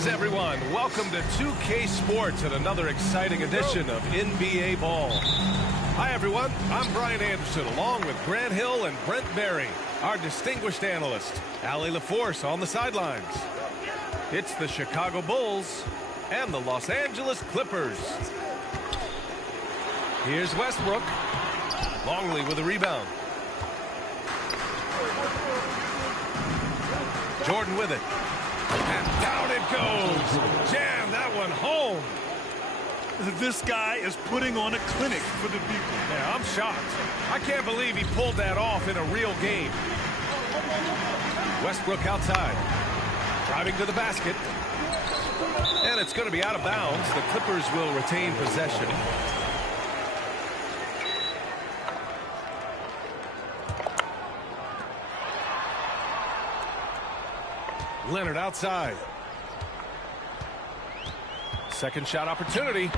Greetings, everyone. Welcome to 2K Sports and another exciting edition of NBA Ball. Hi, everyone. I'm Brian Anderson, along with Grant Hill and Brent Berry, our distinguished analyst, Allie LaForce on the sidelines. It's the Chicago Bulls and the Los Angeles Clippers. Here's Westbrook. Longley with a rebound. Jordan with it. And down it goes. Jam that one home. This guy is putting on a clinic for the people. Yeah, I'm shocked. I can't believe he pulled that off in a real game. Westbrook outside. Driving to the basket. And it's going to be out of bounds. The Clippers will retain possession. Leonard outside. Second shot opportunity.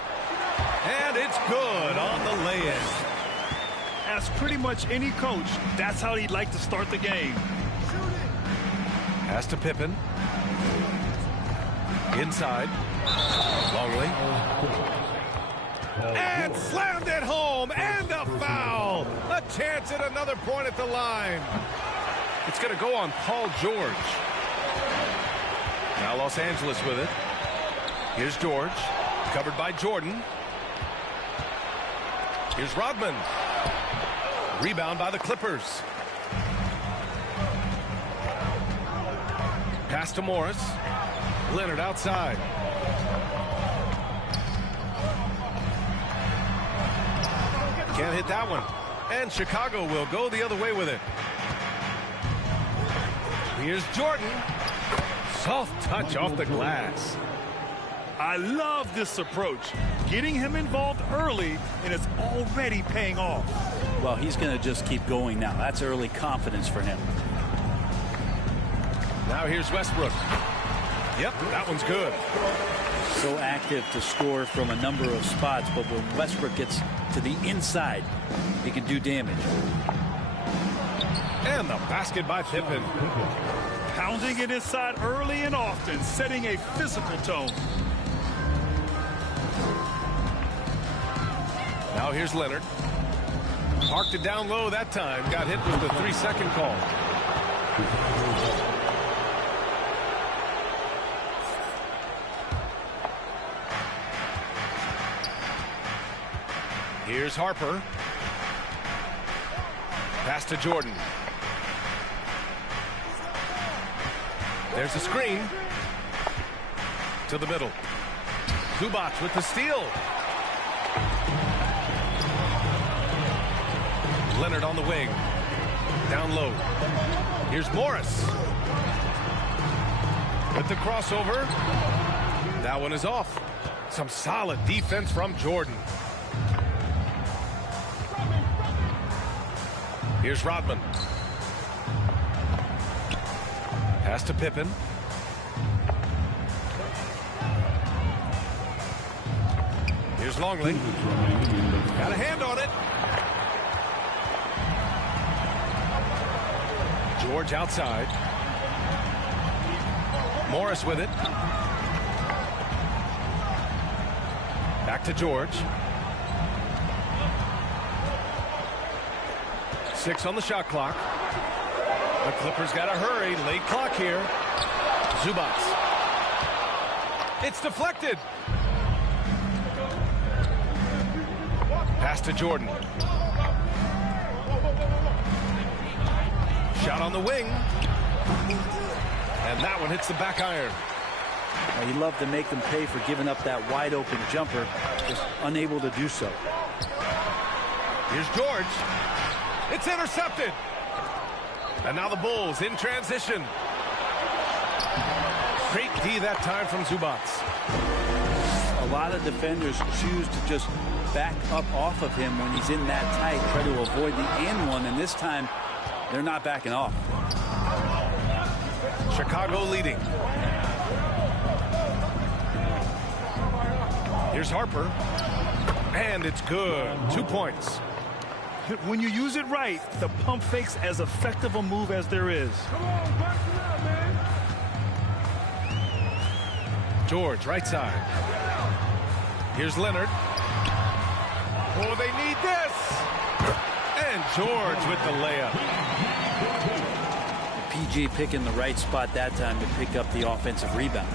And it's good on the lay-in. As pretty much any coach, that's how he'd like to start the game. Pass to Pippen. Inside. Longley. And slammed it home. And a foul. A chance at another point at the line. It's going to go on Paul George. Now Los Angeles with it. Here's George. Covered by Jordan. Here's Rodman. Rebound by the Clippers. Pass to Morris. Leonard outside. Can't hit that one. And Chicago will go the other way with it. Here's Jordan. Soft touch off the glass. I love this approach. Getting him involved early, and it's already paying off. Well, he's going to just keep going now. That's early confidence for him. Now here's Westbrook. Yep, that one's good. So active to score from a number of spots, but when Westbrook gets to the inside, he can do damage. And the basket by Pippen. Pounding it inside early and often, setting a physical tone. Now here's Leonard. Parked it down low that time. Got hit with the 3-second call. Here's Harper. Pass to Jordan. There's a screen. To the middle. Zubac with the steal. Leonard on the wing. Down low. Here's Morris. With the crossover. That one is off. Some solid defense from Jordan. Here's Rodman. Pass to Pippen. Here's Longley. Got a hand on it. George outside. Morris with it. Back to George. 6 on the shot clock. The Clippers got to hurry. Late clock here. Zubac. It's deflected. Pass to Jordan. Shot on the wing. And that one hits the back iron. Well, you love to make them pay for giving up that wide open jumper. Just unable to do so. Here's George. It's intercepted. And now the Bulls in transition. Great D that time from Zubac. A lot of defenders choose to just back up off of him when he's in that tight, try to avoid the and one, and this time they're not backing off. Chicago leading. Here's Harper. And it's good. 2 points. When you use it right, the pump fake's as effective a move as there is. George, right side. Here's Leonard. Oh, they need this. And George with the layup. PG picking the right spot that time to pick up the offensive rebound.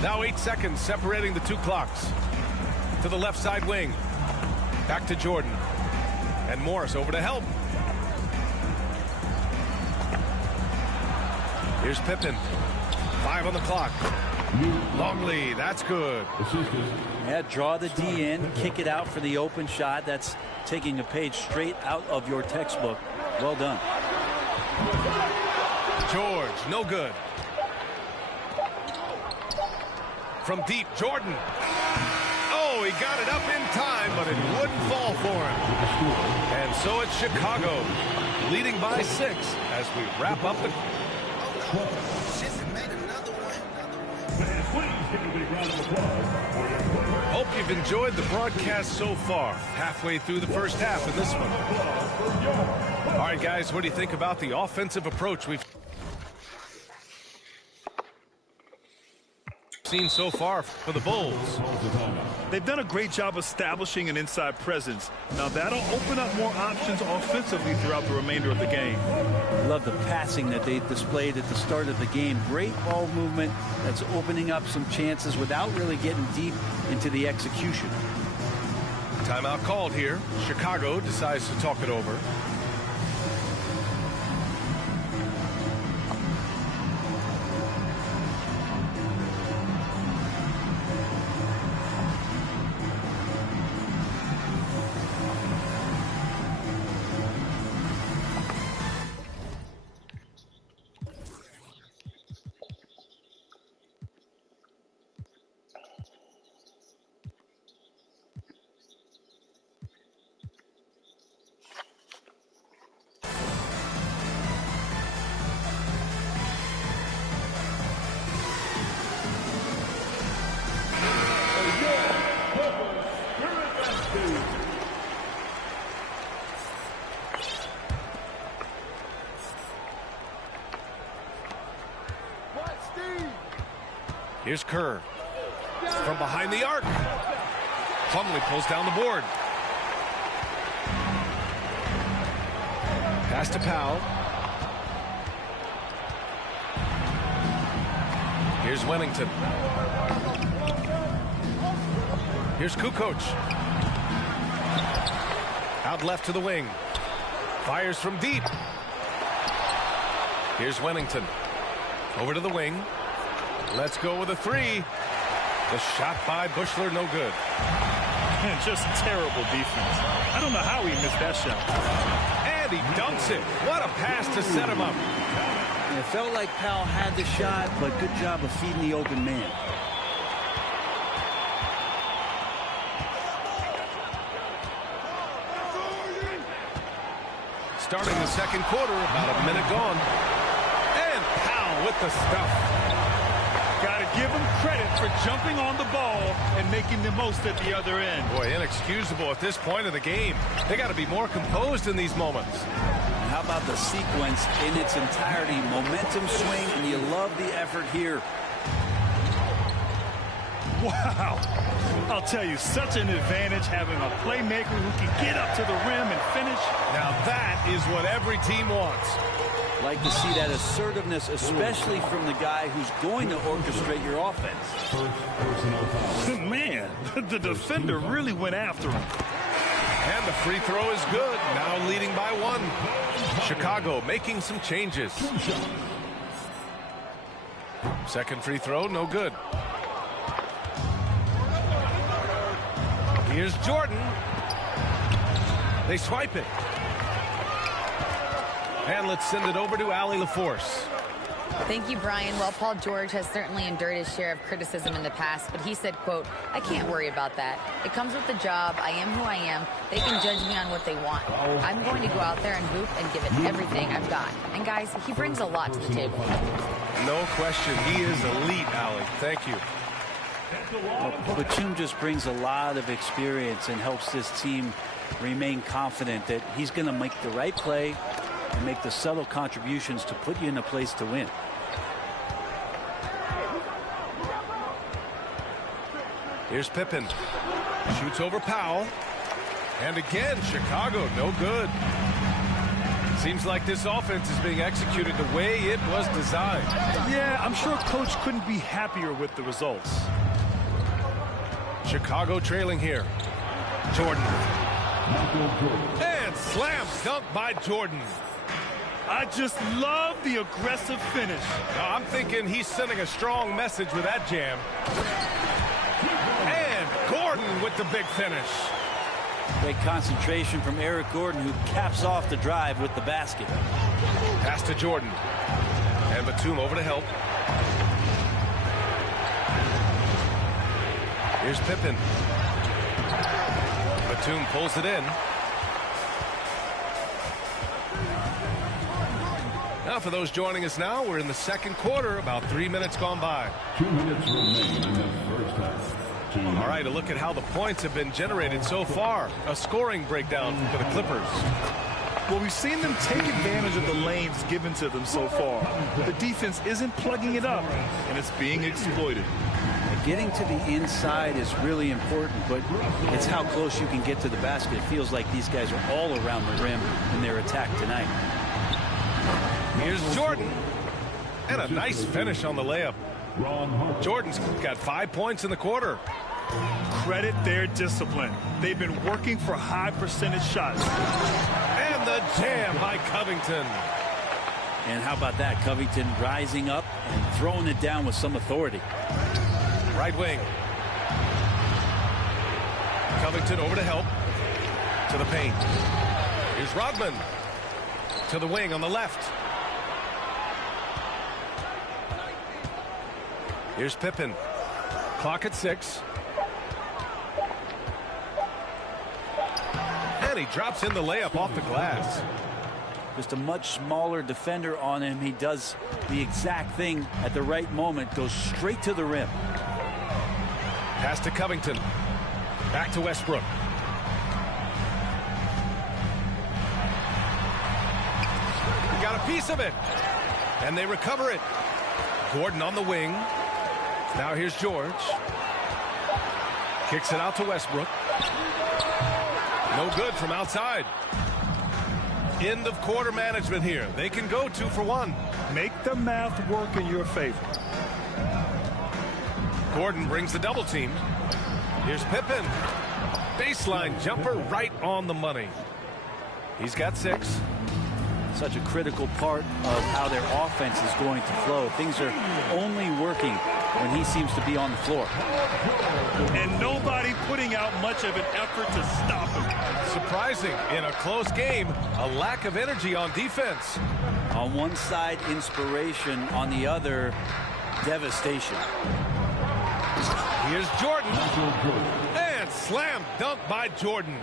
Now 8 seconds separating the two clocks. To the left side wing. Back to Jordan. And Morris over to help. Here's Pippen. 5 on the clock. Longley, that's good. Yeah, draw the D in, kick it out for the open shot. That's taking a page straight out of your textbook. Well done. George, no good. From deep, Jordan. Oh, he got it up in time, but it wouldn't fall for him. And so it's Chicago, leading by 6 as we wrap up the... Hope you've enjoyed the broadcast so far. Halfway through the first half in this one. All right, guys, what do you think about the offensive approach we've seen so far for the Bulls? They've done a great job establishing an inside presence. Now that'll open up more options offensively throughout the remainder of the game. I love the passing that they displayed at the start of the game. Great ball movement that's opening up some chances without really getting deep into the execution. Timeout called here. Chicago decides to talk it over. Here's Kerr. From behind the arc. Plumlee pulls down the board. Pass to Powell. Here's Wennington. Here's Kukoc. Out left to the wing. Fires from deep. Here's Wennington. Over to the wing. Let's go with a 3. The shot by Buechler, no good. Just terrible defense. I don't know how he missed that shot. And he dunks it. What a pass to set him up. It felt like Powell had the shot, but good job of feeding the open man. Starting the second quarter, about a minute gone. And Powell with the stuff. Got to give him credit for jumping on the ball and making the most at the other end. Boy, inexcusable at this point of the game. They got to be more composed in these moments. How about the sequence in its entirety? Momentum swing, and you love the effort here. Wow. I'll tell you, such an advantage having a playmaker who can get up to the rim and finish. Now that is what every team wants. Like to see that assertiveness, especially from the guy who's going to orchestrate your offense. Man, the defender really went after him. And the free throw is good. Now leading by 1. Chicago making some changes. Second free throw, no good. Here's Jordan. They swipe it. And let's send it over to Allie LaForce. Thank you, Brian. Well, Paul George has certainly endured his share of criticism in the past, but he said, quote, "I can't worry about that. It comes with the job. I am who I am. They can judge me on what they want. I'm going to go out there and hoop and give it everything I've got." And guys, he brings a lot to the table. No question. He is elite, Allie. Thank you. Well, Batum just brings a lot of experience and helps this team remain confident that he's going to make the right play and make the subtle contributions to put you in a place to win. Here's Pippen. Shoots over Powell. And again, Chicago, no good. Seems like this offense is being executed the way it was designed. Yeah, I'm sure Coach couldn't be happier with the results. Chicago trailing here. Jordan. And slam dunk by Jordan. I just love the aggressive finish. Now, I'm thinking he's sending a strong message with that jam. And Gordon with the big finish. Great concentration from Eric Gordon, who caps off the drive with the basket. Pass to Jordan. And Batum over to help. Here's Pippen. Batum pulls it in. Now, for those joining us now, we're in the second quarter, about 3 minutes gone by. 2 minutes remain in the first half. All right, a look at how the points have been generated so far. A scoring breakdown for the Clippers. Well, we've seen them take advantage of the lanes given to them so far. The defense isn't plugging it up, and it's being exploited. Getting to the inside is really important, but it's how close you can get to the basket. It feels like these guys are all around the rim in their attack tonight. Here's Jordan. And a nice finish on the layup. Jordan's got 5 points in the quarter. Credit their discipline. They've been working for high percentage shots. And the jam by Covington. And how about that? Covington rising up and throwing it down with some authority. Right wing. Covington over to help. To the paint. Here's Rodman. To the wing on the left. Here's Pippen. Clock at 6. And he drops in the layup off the glass. Just a much smaller defender on him. He does the exact thing at the right moment. Goes straight to the rim. Pass to Covington. Back to Westbrook. He got a piece of it. And they recover it. Gordon on the wing. Now here's George. Kicks it out to Westbrook. No good from outside. End of quarter management here. They can go 2 for 1. Make the math work in your favor. Gordon brings the double team. Here's Pippen. Baseline jumper right on the money. He's got 6. Such a critical part of how their offense is going to flow. Things are only working when he seems to be on the floor. And nobody putting out much of an effort to stop him. Surprising in a close game, a lack of energy on defense. On one side, inspiration. On the other, devastation. Here's Jordan. And slam dunk by Jordan.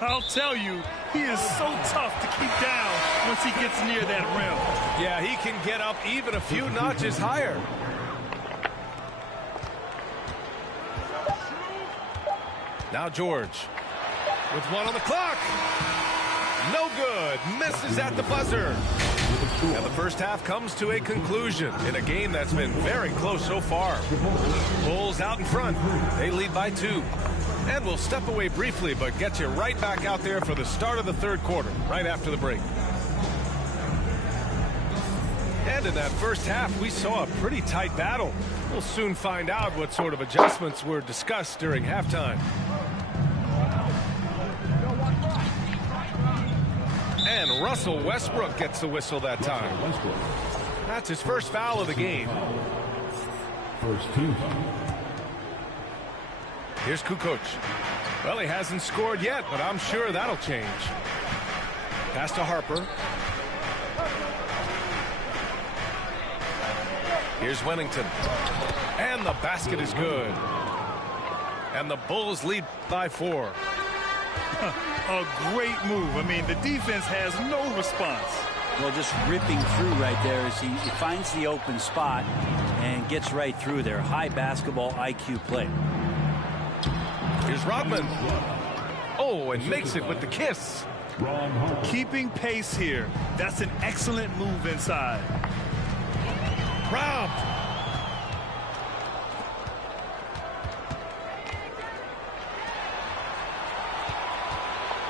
I'll tell you, he is so tough to keep down once he gets near that rim. Yeah, he can get up even a few notches higher. Now George with 1 on the clock. No good. Misses at the buzzer. And the first half comes to a conclusion in a game that's been very close so far. Bulls out in front. They lead by 2. And we'll step away briefly, but get you right back out there for the start of the third quarter, right after the break. And in that first half, we saw a pretty tight battle. We'll soon find out what sort of adjustments were discussed during halftime. And Russell Westbrook gets the whistle that time. That's his first foul of the game. First team foul. Here's Kukoc. Well, he hasn't scored yet, but I'm sure that'll change. Pass to Harper. Here's Wennington. And the basket is good. And the Bulls lead by 4. A great move. I mean, the defense has no response. Well, just ripping through right there as he finds the open spot and gets right through there. High basketball IQ play. Here's Rodman. Oh, and makes it with the kiss. Keeping pace here. That's an excellent move inside. Robbed.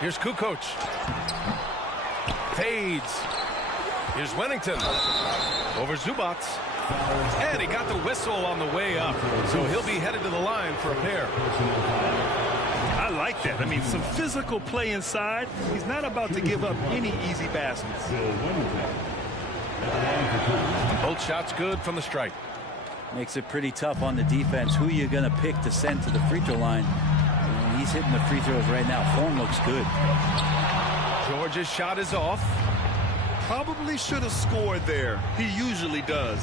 Here's Kukoc. Fades. Here's Wennington. Over Zubac. And he got the whistle on the way up. So he'll be headed to the line for a pair. I like that. I mean, some physical play inside. He's not about to give up any easy baskets. Both shots good from the stripe. Makes it pretty tough on the defense. Who you're going to pick to send to the free throw line. And he's hitting the free throws right now. Form looks good. George's shot is off. Probably should have scored there. He usually does.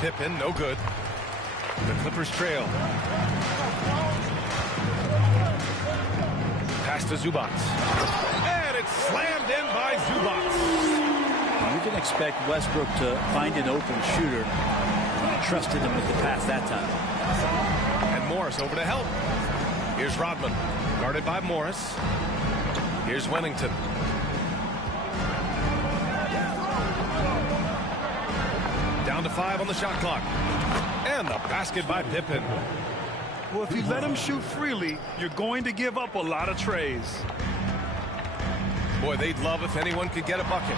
Pippen, no good. The Clippers trail. Pass to Zubac. And it's slammed in by Zubac. You can expect Westbrook to find an open shooter. Trusted him with the pass that time. And Morris over to help. Here's Rodman. Guarded by Morris. Here's Wennington. Down to 5 on the shot clock. And the basket by Pippen. Well, if you let him shoot freely, you're going to give up a lot of trays. Boy, they'd love if anyone could get a bucket.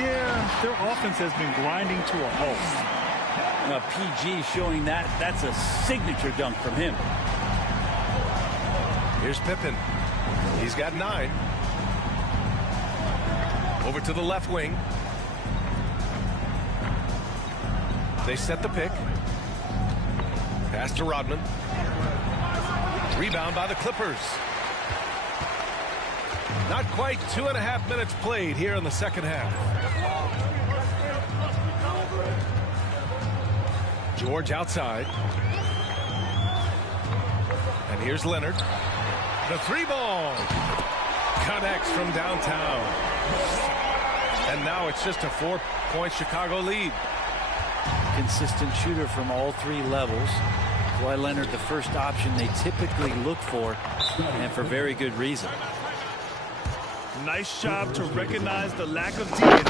Yeah, their offense has been grinding to a halt. PG showing that's a signature dunk from him. Here's Pippen. He's got 9. Over to the left wing. They set the pick. Pass to Rodman. Rebound by the Clippers. Not quite 2.5 minutes played here in the second half. George outside. And here's Leonard. The 3-ball. Connects from downtown. And now it's just a 4-point Chicago lead. Consistent shooter from all 3 levels. Kawhi Leonard, the first option they typically look for, and for very good reason. Nice job to recognize the lack of DNA.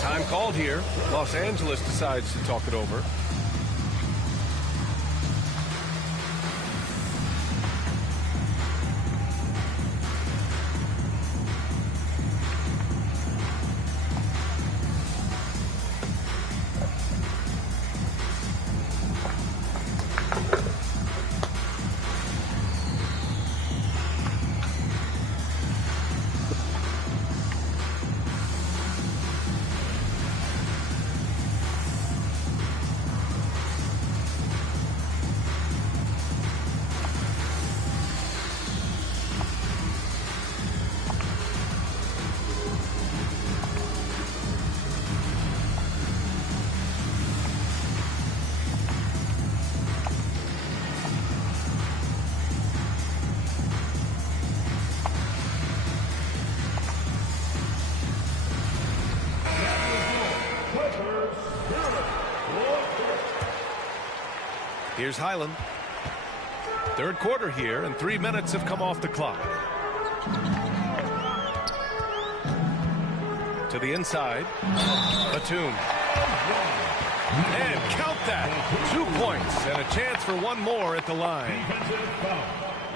Time called here. Los Angeles decides to talk it over. Here's Highland. Third quarter here, and 3 minutes have come off the clock. To the inside. Batum. And count that. 2 points and a chance for one more at the line.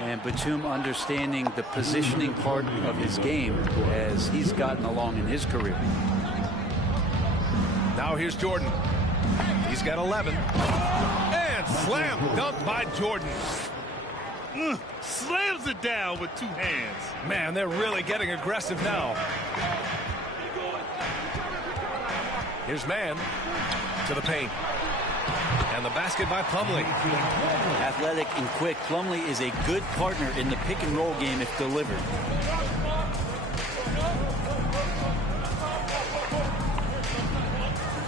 And Batum understanding the positioning part of his game as he's gotten along in his career. Now here's Jordan. He's got 11. And slam dunk by Jordan. Slams it down with 2 hands. Man, they're really getting aggressive now. Here's Mann to the paint. And the basket by Plumlee. Athletic and quick, Plumlee is a good partner in the pick and roll game if delivered.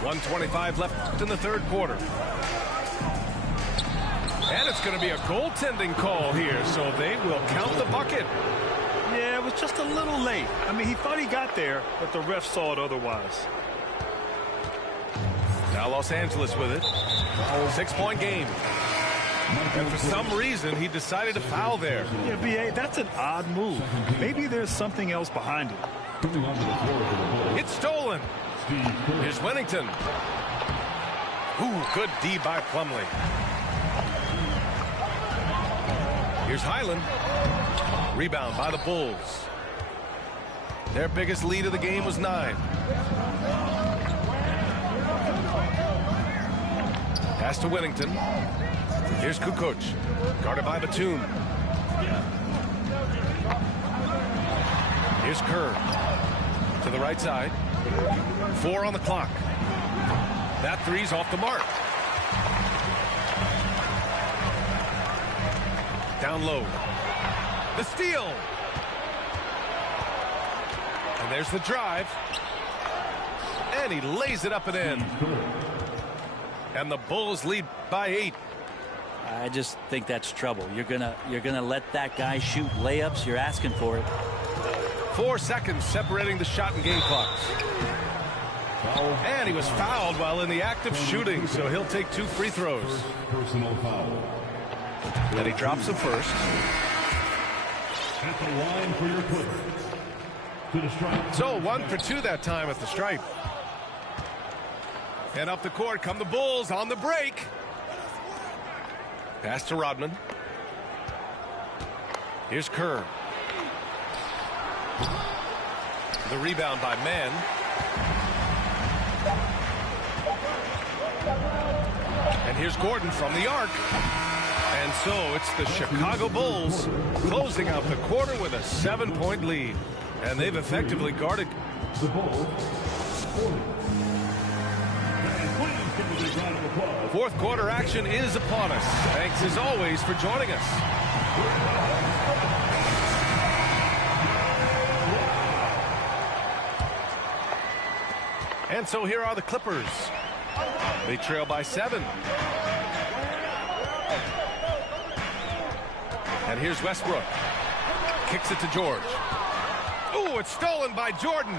.125 left in the third quarter. And it's going to be a goaltending call here, so they will count the bucket. Yeah, it was just a little late. I mean, he thought he got there, but the ref saw it otherwise. Now Los Angeles with it. 6-point game. And for some reason, he decided to foul there. Yeah, B.A., that's an odd move. Maybe there's something else behind it. It's stolen. Here's Wennington. Ooh, good D by Plumlee. Here's Highland. Rebound by the Bulls. Their biggest lead of the game was 9. Pass to Whittington. Here's Kukoc. Guarded by Batum. Here's Kerr. To the right side. 4 on the clock. That three's off the mark. Down low. The steal. And there's the drive. And he lays it up and in. And the Bulls lead by 8. I just think that's trouble. You're gonna let that guy shoot layups. You're asking for it. 4 seconds separating the shot and game clocks. And he was fouled while in the act of shooting, so he'll take 2 free throws. Personal foul. And he drops the first. At the line for your Clippers. To the stripe. So 1 for 2 that time at the stripe. And up the court come the Bulls on the break. Pass to Rodman. Here's Kerr. The rebound by Mann. And here's Gordon from the arc. And so it's the Chicago Bulls closing out the quarter with a 7-point lead. And they've effectively guarded. The Bulls. 40. Fourth quarter action is upon us. Thanks as always for joining us. And so here are the Clippers. They trail by 7. And here's Westbrook. Kicks it to George. Ooh, it's stolen by Jordan.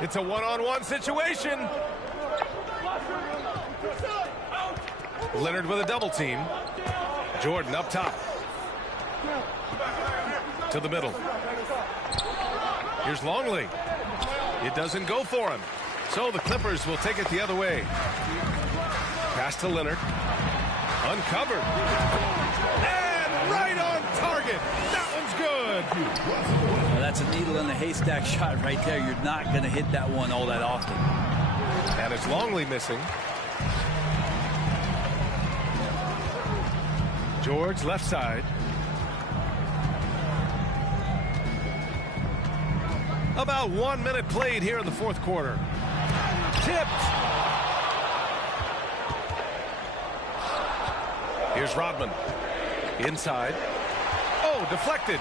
It's a one-on-one situation. Leonard with a double team. Jordan up top. To the middle. Here's Longley. It doesn't go for him. So the Clippers will take it the other way. Pass to Leonard. Uncovered. And right on target. That one's good. Well, that's a needle in the haystack shot right there. You're not going to hit that one all that often. And it's Longley missing. George left side. About 1 minute played here in the fourth quarter. Tipped. Here's Rodman. Inside. Oh, deflected.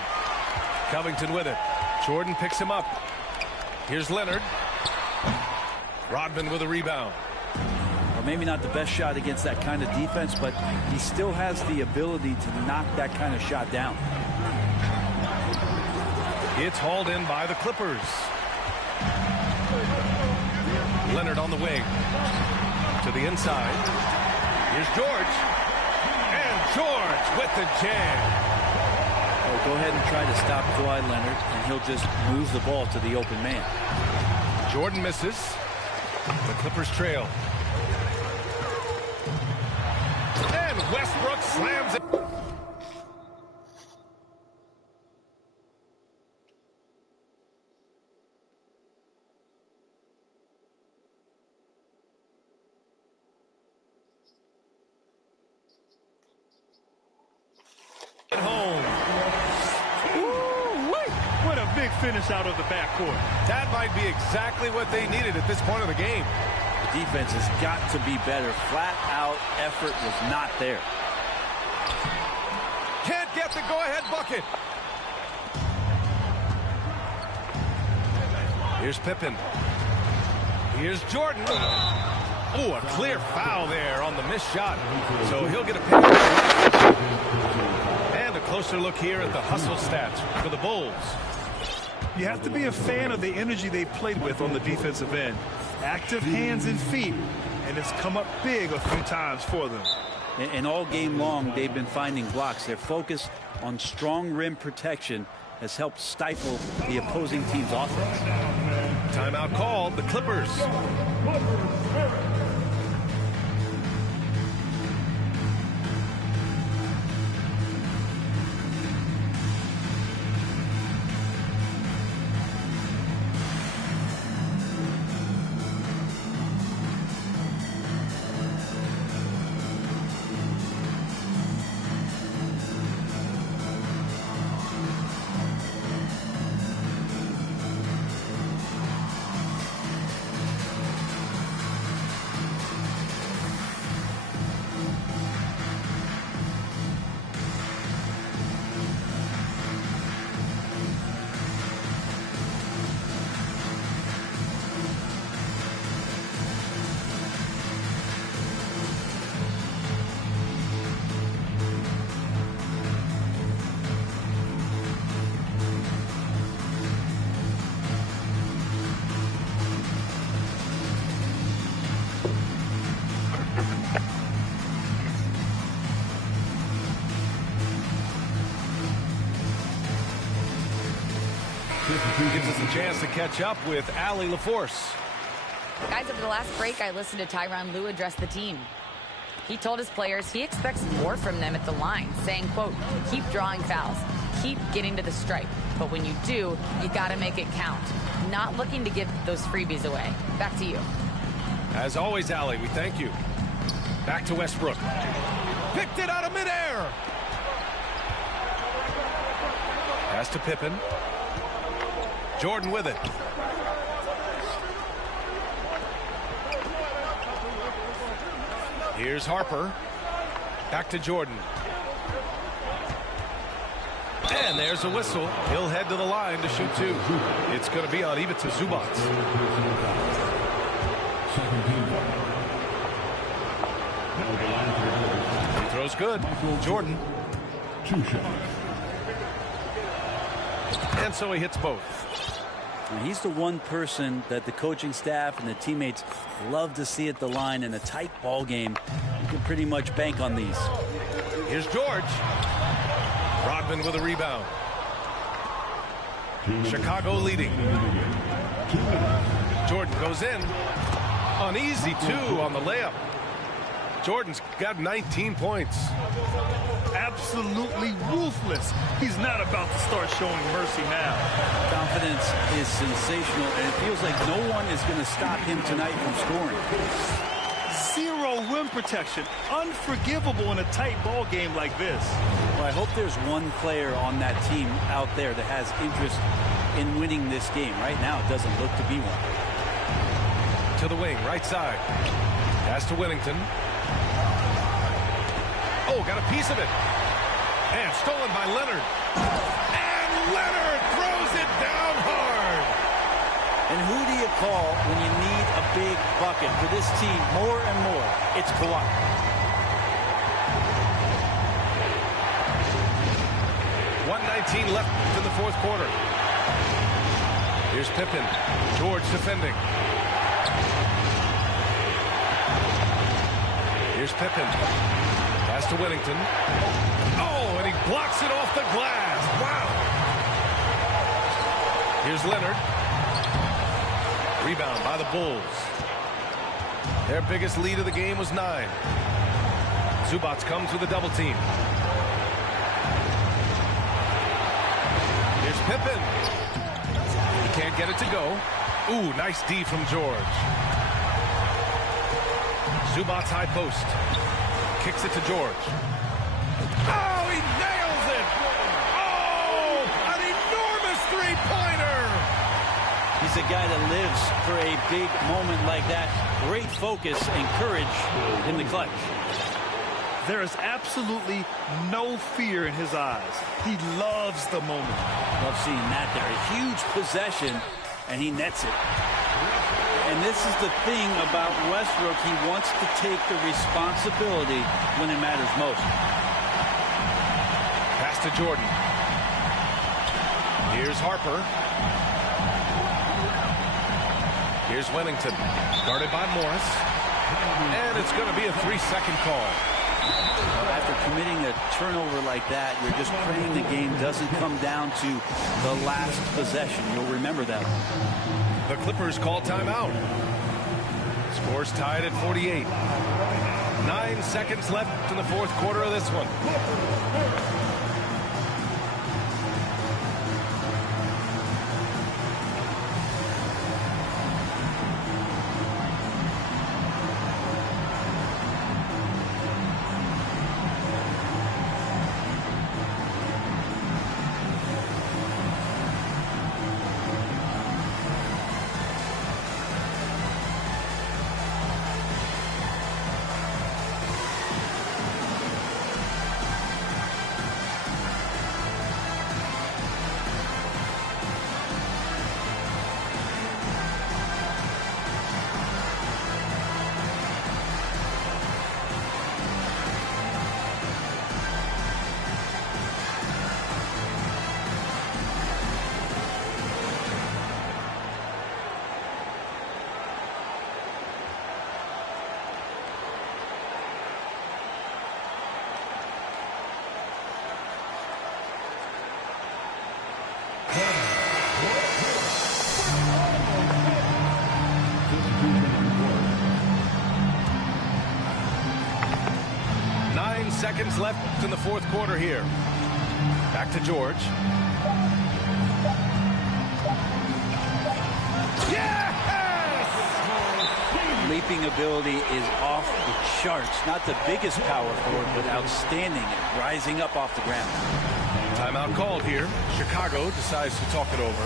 Covington with it. Jordan picks him up. Here's Leonard. Rodman with a rebound. Well, maybe not the best shot against that kind of defense, but he still has the ability to knock that kind of shot down. It's hauled in by the Clippers. Leonard on the wing. To the inside. Here's George. And George with the jam. Well, go ahead and try to stop Kawhi Leonard, and he'll just move the ball to the open man. Jordan misses. The Clippers trail. And Westbrook slams it. Home. What a big finish out of the backcourt. That might be exactly what they needed at this point of the game. The defense has got to be better. Flat out effort was not there. Can't get the go-ahead bucket. Here's Pippen. Here's Jordan. Oh, a clear foul there on the missed shot. So he'll get a pick. And a closer look here at the hustle stats for the Bulls. You have to be a fan of the energy they played with on the defensive end. Active hands and feet, and it's come up big a few times for them. And all game long, they've been finding blocks. Their focus on strong rim protection has helped stifle the opposing team's offense. Timeout called. The Clippers. Gives us a chance to catch up with Allie LaForce. Guys, over the last break, I listened to Tyronn Lue address the team. He told his players he expects more from them at the line, saying, quote, keep drawing fouls, keep getting to the stripe. But when you do, you got to make it count. Not looking to give those freebies away. Back to you. As always, Allie, we thank you. Back to Westbrook. Picked it out of midair. Pass to Pippen. Jordan with it. Here's Harper. Back to Jordan. And there's a whistle. He'll head to the line to shoot two. It's going to be on Ivica Zubac. He throws good. Jordan. And so he hits both. And he's the one person that the coaching staff and the teammates love to see at the line in a tight ball game. You can pretty much bank on these. Here's George. Rodman with a rebound. Chicago leading. Jordan goes in. An easy two on the layup. Jordan's got 19 points. Absolutely ruthless. He's not about to start showing mercy now. Confidence is sensational, and it feels like no one is going to stop him tonight from scoring. Zero rim protection. Unforgivable in a tight ball game like this. Well, I hope there's one player on that team out there that has interest in winning this game. Right now, it doesn't look to be one. To the wing, right side. Pass to Whittington. Oh, got a piece of it. And stolen by Leonard. And Leonard throws it down hard. And who do you call when you need a big bucket for this team more and more? It's Kawhi. .119 left in the fourth quarter. Here's Pippen. George defending. Here's Pippen. Pass to Whittington. Oh, and he blocks it off the glass. Wow. Here's Leonard. Rebound by the Bulls. Their biggest lead of the game was 9. Zubac comes with a double team. Here's Pippen. He can't get it to go. Ooh, nice D from George. Zubac high post. Kicks it to George. Oh, he nails it! Oh, an enormous three-pointer! He's a guy that lives for a big moment like that. Great focus and courage in the clutch. There is absolutely no fear in his eyes. He loves the moment. Love seeing that there. A huge possession, and he nets it. And this is the thing about Westbrook. He wants to take the responsibility when it matters most. Pass to Jordan. Here's Harper. Here's Whittington. Guarded by Morris. And it's going to be a 3-second call. After committing a turnover like that, you're just praying the game doesn't come down to the last possession. You'll remember that. The Clippers call timeout. Score's tied at 48. 9 seconds left in the fourth quarter of this one. seconds left in the fourth quarter here. Back to George. Yes! Leaping ability is off the charts. Not the biggest power forward, but outstanding at rising up off the ground. Timeout called here. Chicago decides to talk it over.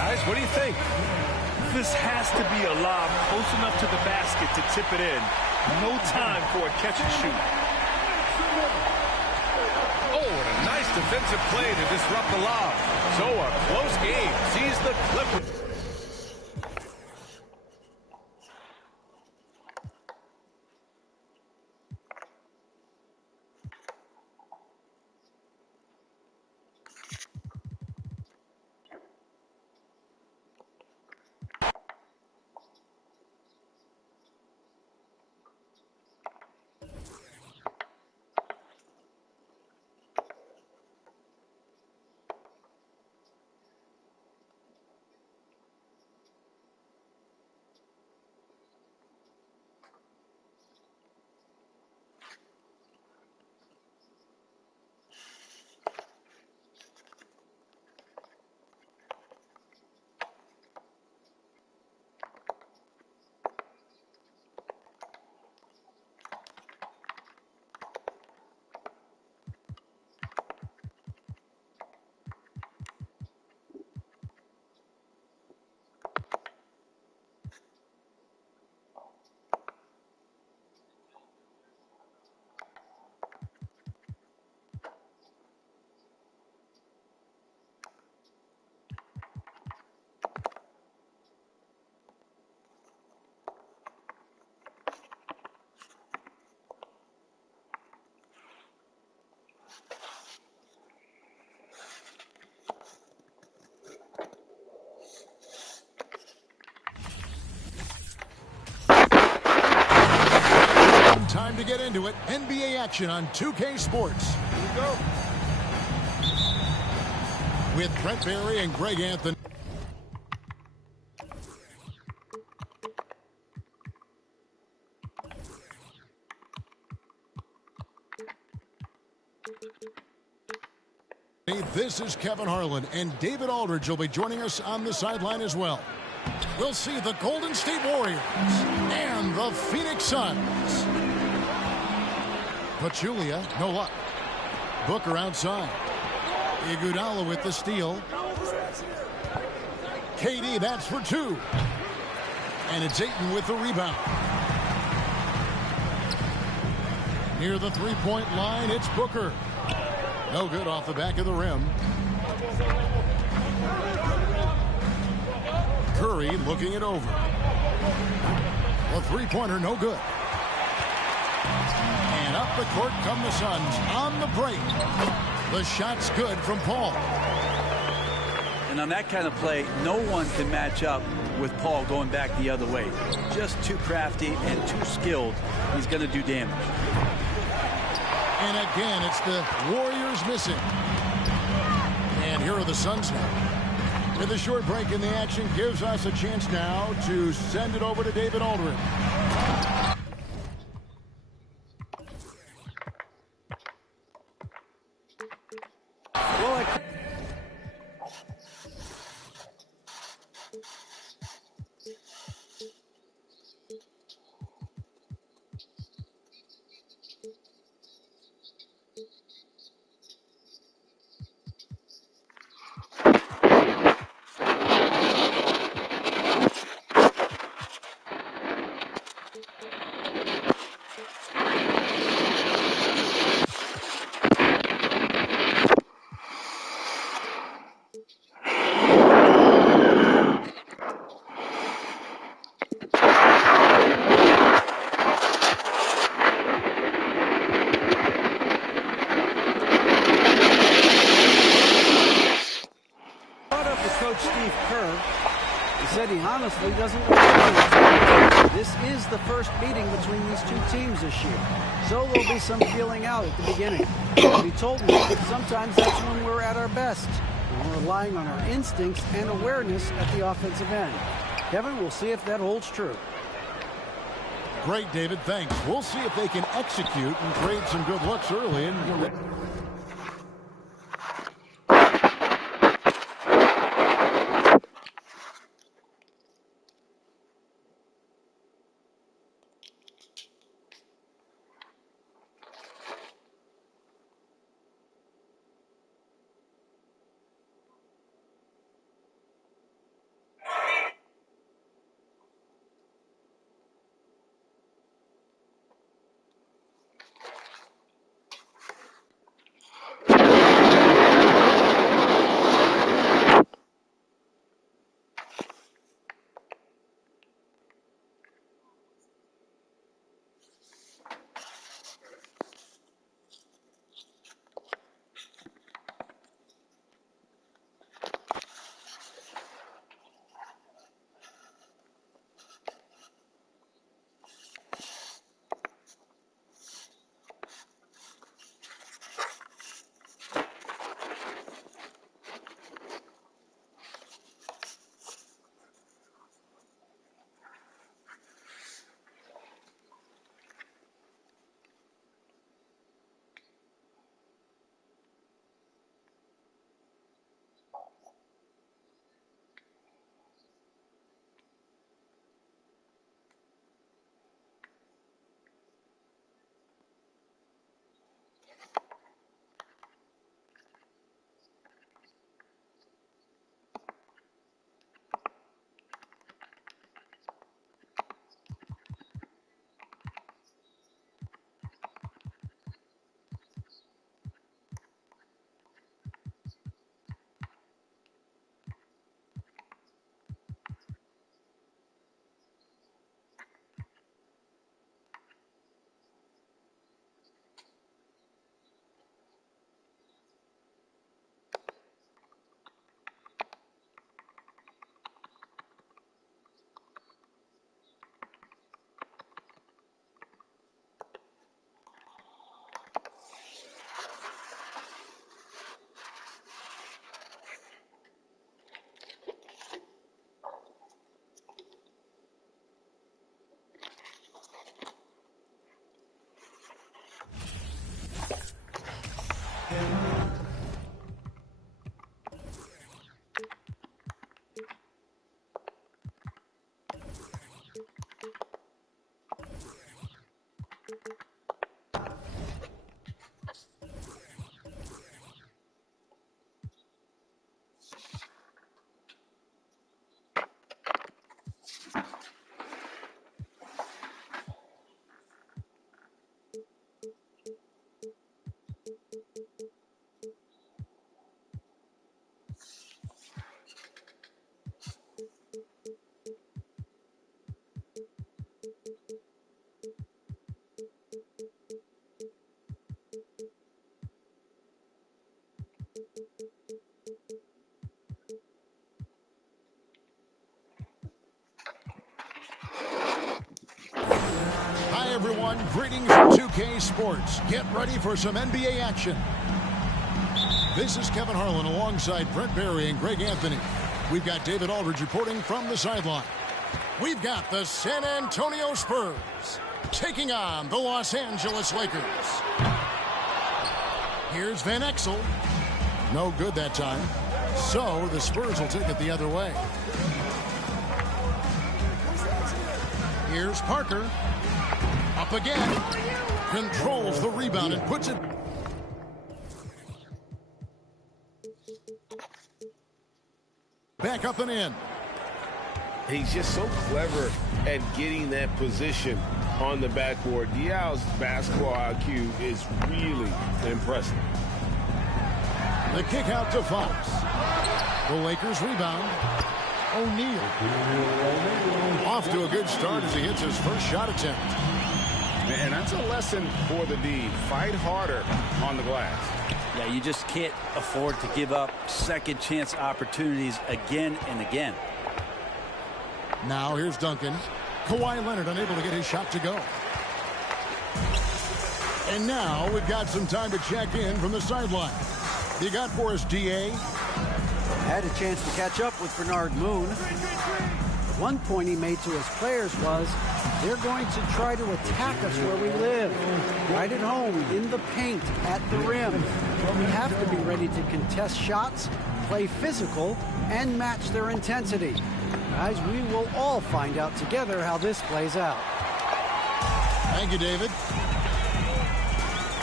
Guys, what do you think? This has to be a lob close enough to the basket to tip it in. No time for a catch and shoot. Oh, and a nice defensive play to disrupt the lob. So a close game sees the Clippers. Time to get into it. NBA action on 2K Sports. Here we go. With Brent Barry and Greg Anthony. This is Kevin Harlan, and David Aldridge will be joining us on the sideline as well. We'll see the Golden State Warriors and the Phoenix Suns. Pachulia, no luck. Booker outside. Iguodala with the steal. KD, that's for two. And it's Ayton with the rebound. Near the three-point line, it's Booker. No good off the back of the rim. Curry looking it over. A three-pointer, no good. And up the court come the Suns on the break. The shot's good from Paul. And on that kind of play, no one can match up with Paul going back the other way. Just too crafty and too skilled. He's going to do damage. And again, it's the Warriors missing. And here are the Suns now. With a short break in the action, gives us a chance now to send it over to David Aldridge. Honestly doesn't know. This is the first meeting between these two teams this year, so there'll be some feeling out at the beginning. He told me that sometimes that's when we're at our best, when we're relying on our instincts and awareness at the offensive end. Kevin, we'll see if that holds true. Great, David. Thanks. We'll see if they can execute and create some good looks early. And everyone, greetings from 2K Sports. Get ready for some NBA action. This is Kevin Harlan alongside Brent Barry and Greg Anthony. We've got David Aldridge reporting from the sideline. We've got the San Antonio Spurs taking on the Los Angeles Lakers. Here's Van Exel. No good that time. So the Spurs will take it the other way. Here's Parker. Up again. Controls the rebound and puts it. Back up and in. He's just so clever at getting that position on the backboard. Diaw's basketball IQ is really impressive. The kick out to Fox. The Lakers rebound. O'Neal. Off to a good start as he hits his first shot attempt. And that's a lesson for the D. Fight harder on the glass. Yeah, you just can't afford to give up second chance opportunities again and again. Now here's Duncan. Kawhi Leonard unable to get his shot to go. And now we've got some time to check in from the sideline. You got for us, D.A.? Had a chance to catch up with Bernard Moon. One point he made to his players was, they're going to try to attack us where we live, right at home, in the paint, at the rim. We have to be ready to contest shots, play physical, and match their intensity. Guys, we will all find out together how this plays out. Thank you, David.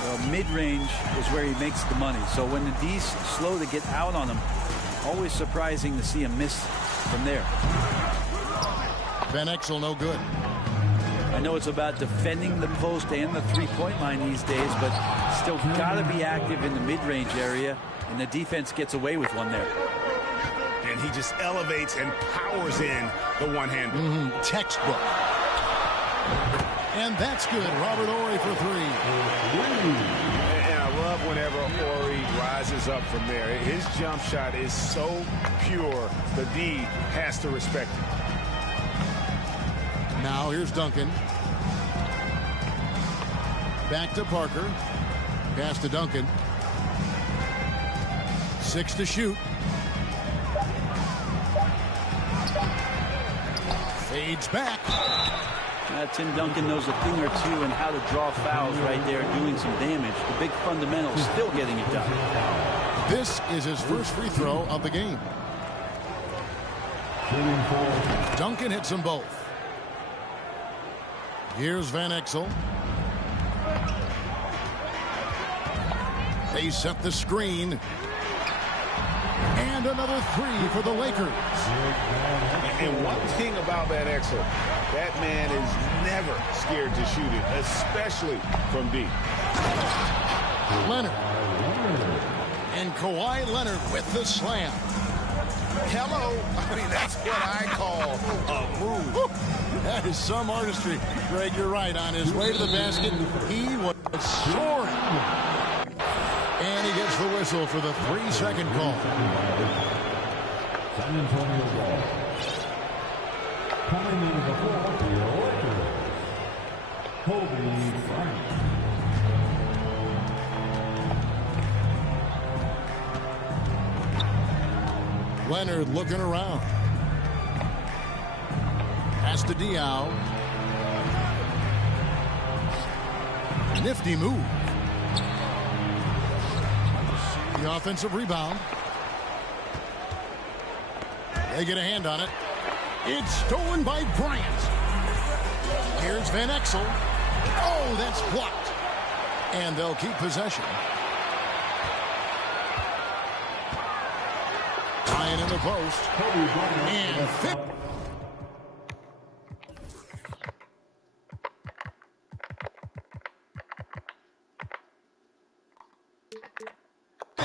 Well, mid-range is where he makes the money. So when the D's slow to get out on him, always surprising to see him miss from there. Van Exel no good. I know it's about defending the post and the three-point line these days, but still got to be active in the mid-range area, and the defense gets away with one there. And he just elevates and powers in the one-hander. Textbook. And that's good. Robert Horry for three. And I love whenever Horry rises up from there. His jump shot is so pure, the D has to respect it. Now here's Duncan. Back to Parker. Pass to Duncan. 6 to shoot. Fades back. Tim Duncan knows a thing or two in how to draw fouls right there, doing some damage. The big fundamentals still getting it done. This is his first free throw of the game. Duncan hits them both. Here's Van Exel. They set the screen. And another three for the Lakers. And one thing about Van Exel, that man is never scared to shoot it, especially from deep. Leonard. And Kawhi Leonard with the slam. Hello. I mean, that's what I call a move. Woo. That is some artistry. Greg, you're right. On his way to the basket, he was soaring. And he gets the whistle for the 3-second call. San Antonio ball. Coming in the ball for your Lakers, Kobe Bryant. Leonard looking around. Pass to Diaw. Nifty move. The offensive rebound. They get a hand on it. It's stolen by Bryant. Here's Van Exel. Oh, that's blocked. And they'll keep possession. Tying in the post. And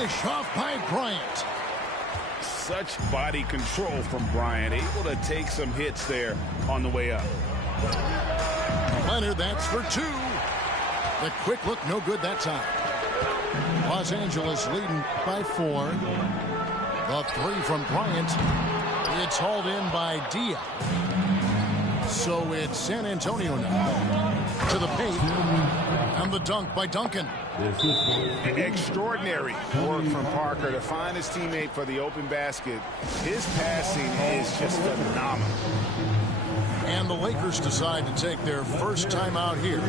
finish off by Bryant. Such body control from Bryant, able to take some hits there on the way up. Leonard, that's for two. The quick look, no good that time. Los Angeles leading by 4. The three from Bryant. It's hauled in by Diaw. So it's San Antonio now. To the paint. And the dunk by Duncan. Extraordinary work from Parker to find his teammate for the open basket. His passing is just phenomenal. And the Lakers decide to take their first time out here.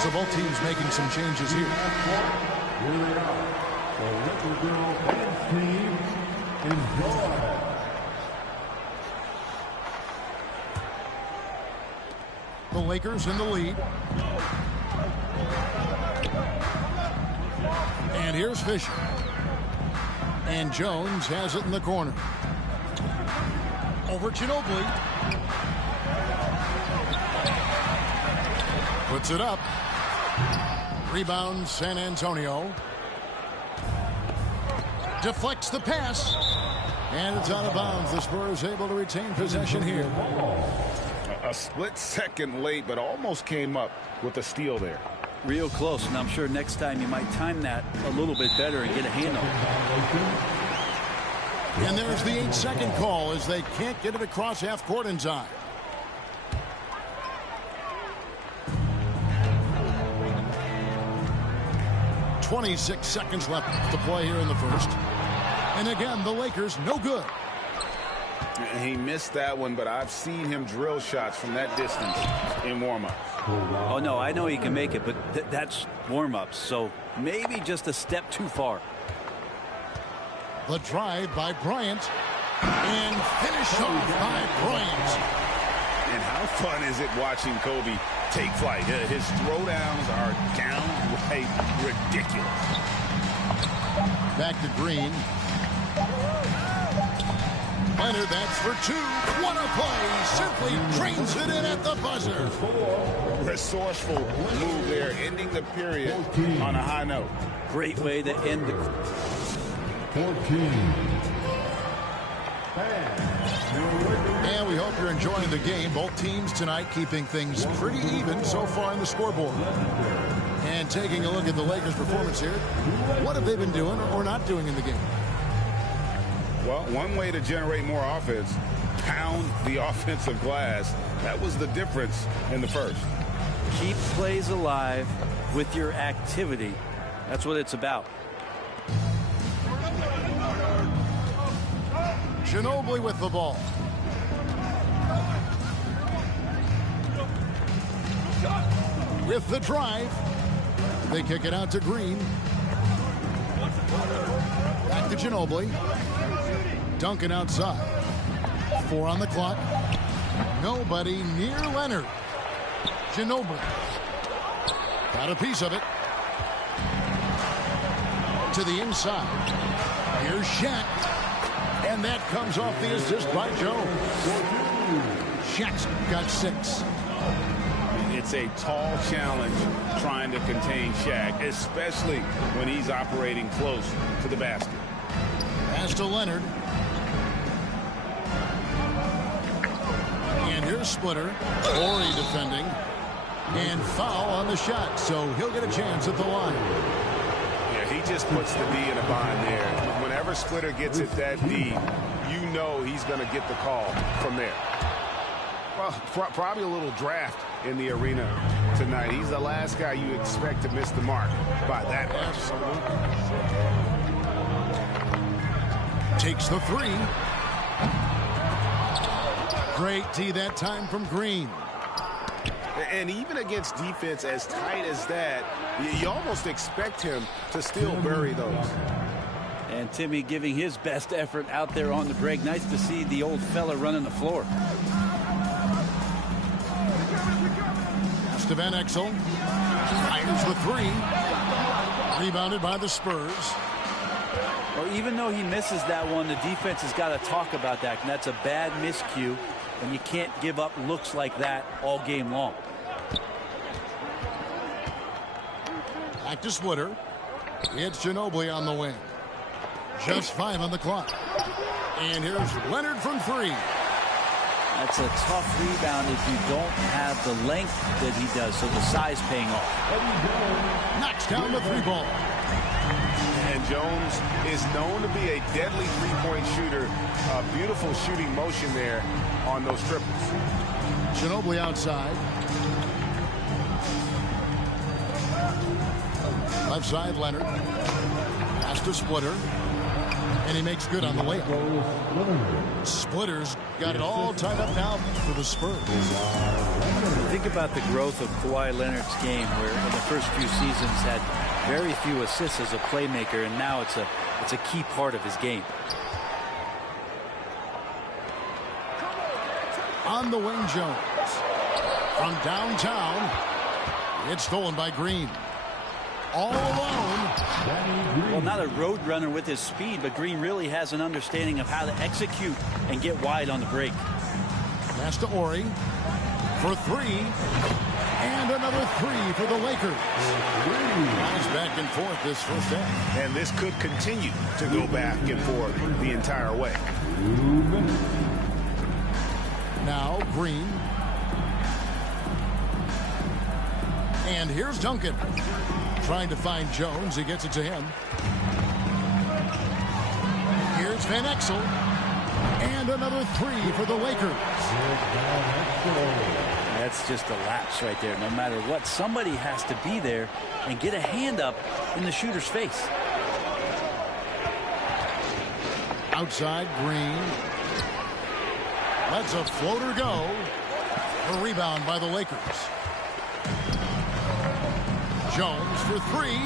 So both teams making some changes here. Here they are. The Laker girl bench team. Enjoy. The Lakers in the lead. And here's Fisher. And Jones has it in the corner. Over Ginobili. Puts it up. Rebound San Antonio. Deflects the pass. And it's out of bounds. The Spurs able to retain possession here. A split second late, but almost came up with a steal there. Real close, and I'm sure next time you might time that a little bit better and get a handle. And there's the 8-second call as they can't get it across half court in time. .26 seconds left to play here in the first. And again, the Lakers no good. He missed that one, but I've seen him drill shots from that distance in warm-up. Oh, no, I know he can make it, but that's warm-ups, so maybe just a step too far. The drive by Bryant. And finish off by Bryant. And how fun is it watching Kobe take flight? His throwdowns are downright ridiculous. Back to Green. Leonard, that's for two. What a play. Simply drains it in at the buzzer. Resourceful move there, ending the period on a high note. Great way to end the... 14. And we hope you're enjoying the game. Both teams tonight keeping things pretty even so far in the scoreboard. And taking a look at the Lakers' performance here. What have they been doing or not doing in the game? Well, one way to generate more offense, pound the offensive glass. That was the difference in the first. Keep plays alive with your activity. That's what it's about. Ginobili with the ball. With the drive. They kick it out to Green. Back to Ginobili. Duncan outside. 4 on the clock. Nobody near Leonard. Ginobili. Got a piece of it. To the inside. Here's Shaq. And that comes off the assist by Jones. Shaq's got 6. It's a tall challenge trying to contain Shaq, especially when he's operating close to the basket. Pass to Leonard. And here's Splitter. Horry defending. And foul on the shot, so he'll get a chance at the line. Yeah, he just puts the D in a bind there. Whenever Splitter gets it that deep, you know he's going to get the call from there. Well, probably a little draft in the arena tonight. He's the last guy you expect to miss the mark by that much. Takes the 3. Great D that time from Green. And even against defense as tight as that, you almost expect him to still bury those. And Timmy giving his best effort out there on the break. Nice to see the old fella running the floor. To Van Exel. Fires the 3. Rebounded by the Spurs. Well, even though he misses that one, the defense has got to talk about that. And that's a bad miscue. And you can't give up looks like that all game long. Back to Splitter. It's Ginobili on the wing. Just 5 on the clock. And here's Leonard from 3. That's a tough rebound if you don't have the length that he does, so the size paying off. Knocks down the 3 ball. And Jones is known to be a deadly three-point shooter. A beautiful shooting motion there on those triples. Ginobili outside. Left side, Leonard. Pass to Splitter. And he makes good on the layup. Splitters got it all tied up now for the Spurs. Think about the growth of Kawhi Leonard's game, where in the first few seasons had very few assists as a playmaker, and now it's a key part of his game. On the wing, Jones. From downtown, it's stolen by Green. All alone. Well, not a road runner with his speed, but Green really has an understanding of how to execute and get wide on the break. Pass to Ori for three. And another three for the Lakers. Guys back and forth this first half. And this could continue to go back and forth the entire way. Now Green. And here's Duncan. Trying to find Jones. He gets it to him. Here's Van Exel. And another three for the Lakers. That's just a lapse right there. No matter what, somebody has to be there and get a hand up in the shooter's face. Outside, Green. Lets a floater go. A rebound by the Lakers. Jones for three.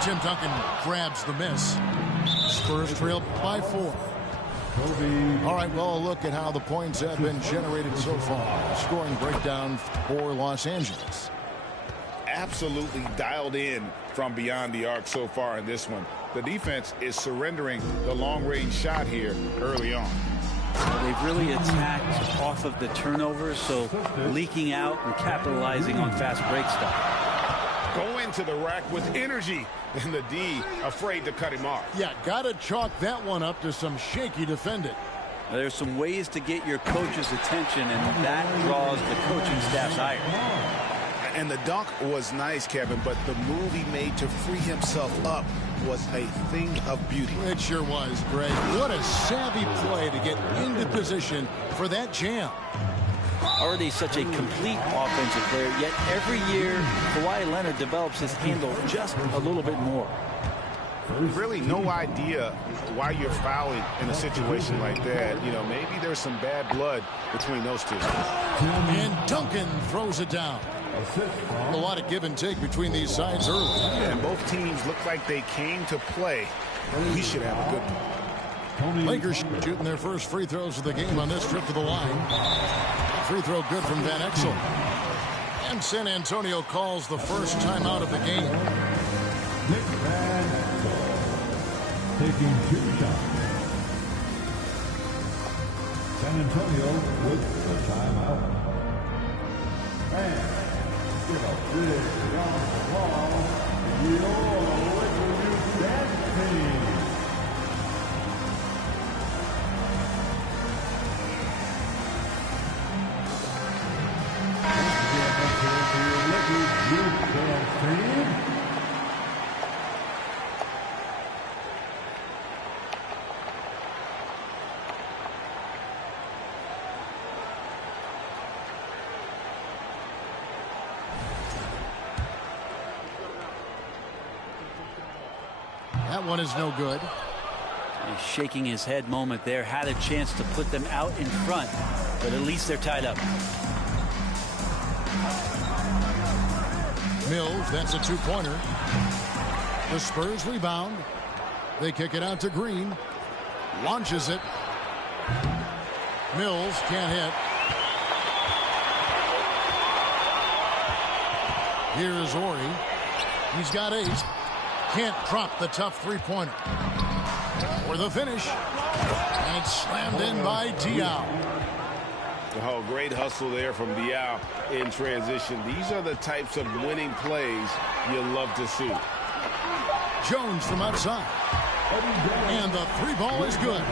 Tim Duncan grabs the miss. Spurs trail by 4. All right, well, a look at how the points have been generated so far. Scoring breakdown for Los Angeles. Absolutely dialed in from beyond the arc so far in this one. The defense is surrendering the long-range shot here early on. They've really attacked off of the turnovers, so leaking out and capitalizing on fast break stuff. Go into the rack with energy, and the D afraid to cut him off. Yeah, got to chalk that one up to some shaky defending. There's some ways to get your coach's attention, and that draws the coaching staff's ire. And the dunk was nice, Kevin, but the move he made to free himself up was a thing of beauty. It sure was, Greg. What a savvy play to get into position for that jam. Already such a complete offensive player, yet every year Kawhi Leonard develops his handle just a little bit more. Really no idea why you're fouling in a situation like that. You know, maybe there's some bad blood between those two. And Duncan throws it down. A lot of give and take between these sides early. And both teams look like they came to play. We should have a good one. Lakers shooting their first free throws of the game on this trip to the line. Free throw good from Van Exel. And San Antonio calls the first timeout of the game. Nick Van Exel taking 2 shots. San Antonio with the timeout. And give a big round of applause to your Lakers dance team. That one is no good. He's shaking his head moment there. Had a chance to put them out in front, but at least they're tied up. Mills, that's a 2-pointer. The Spurs rebound. They kick it out to Green. Launches it. Mills can't hit. Here's Ori. He's got 8. Can't drop the tough 3-pointer. For the finish. And it's slammed in by Diaw. Oh, great hustle there from Diaw in transition. These are the types of winning plays you love to see. Jones from outside. And the 3-ball is good.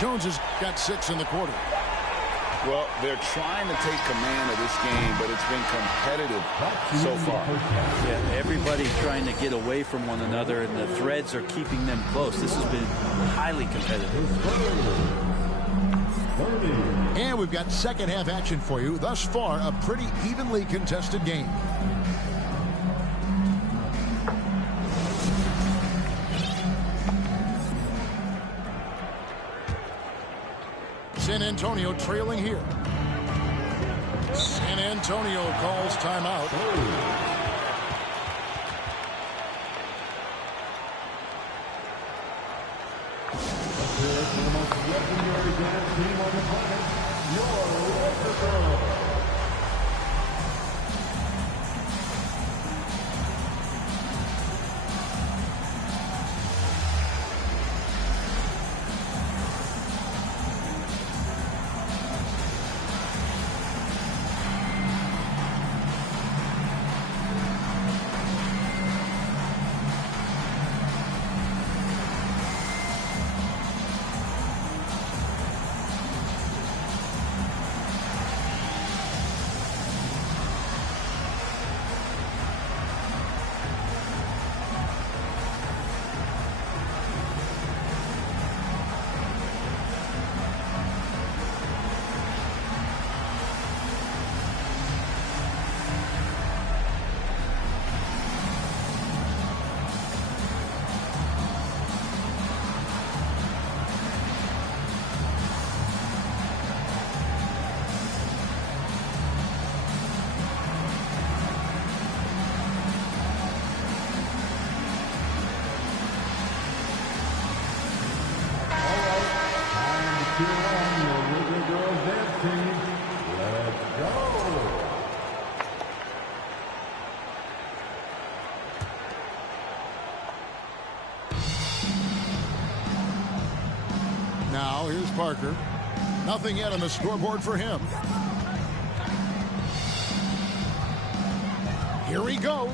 Jones has got 6 in the quarter. Well, they're trying to take command of this game, but it's been competitive so far. Yeah, everybody's trying to get away from one another, and the threads are keeping them close. This has been highly competitive. And we've got second half action for you. Thus far, a pretty evenly contested game. San Antonio trailing here. San Antonio calls timeout. The most legendary dance team on the planet, your Laker Girls. Now here's Parker. Nothing yet on the scoreboard for him. Here he goes.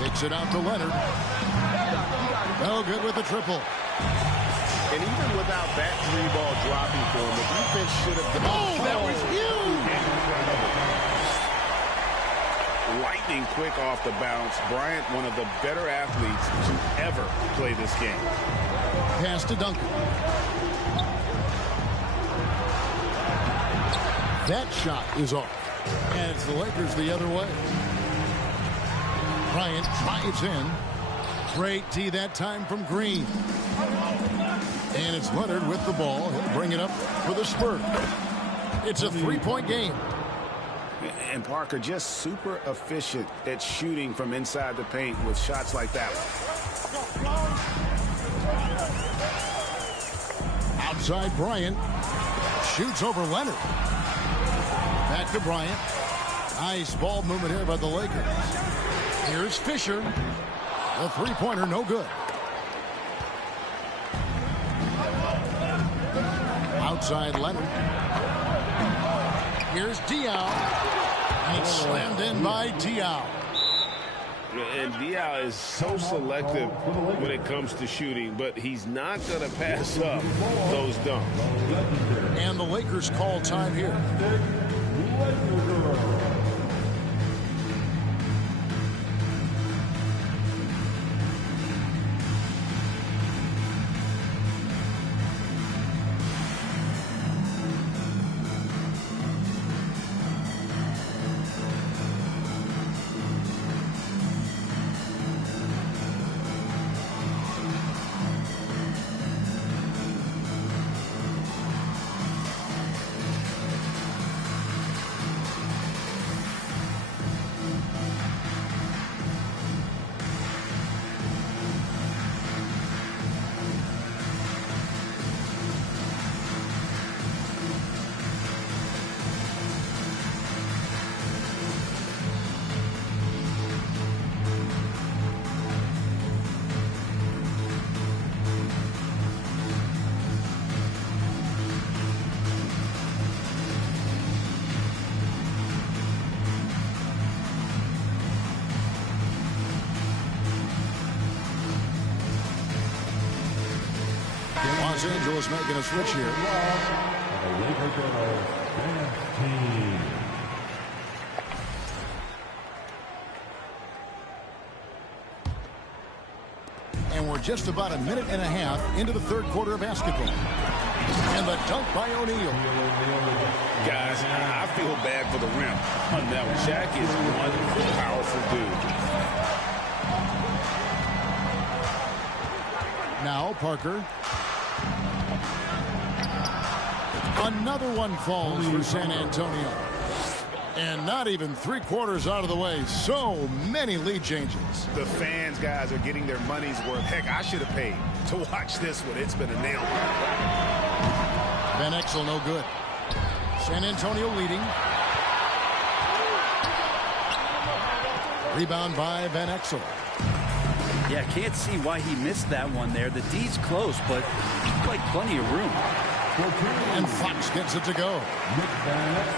Kicks it out to Leonard. No good with the triple. And even without that three-ball dropping for him, the defense should have done. Oh, that was huge! Lightning quick off the bounce. Bryant, one of the better athletes to ever play this game. Pass to Duncan. That shot is off. And it's the Lakers the other way. Bryant drives in. Great D that time from Green. And it's Leonard with the ball. He'll bring it up for the Spurs. It's a three-point game. And Parker just super efficient at shooting from inside the paint with shots like that one. Outside Bryant. Shoots over Leonard. Back to Bryant. Nice ball movement here by the Lakers. Here's Fisher. The three-pointer no good. Outside Leonard. Here's Diaw. And it's slammed in by Diaw. And Diaw is so selective when it comes to shooting, but he's not going to pass up those dunks. And the Lakers call time here. Los Angeles making a switch here. And we're just about a minute and a half into the third quarter of basketball. And the dunk by O'Neal. Guys, I feel bad for the rim on that one. Shaq is one powerful dude. Now Parker. Another one falls for San Antonio. And not even 3/4 out of the way. So many lead changes. The fans, guys, are getting their money's worth. Heck, I should have paid to watch this one. It's been a nail. Van Exel no good. San Antonio leading. Rebound by Van Exel. Yeah, can't see why he missed that one there. The D's close, but like plenty of room. And Fox gets it to go.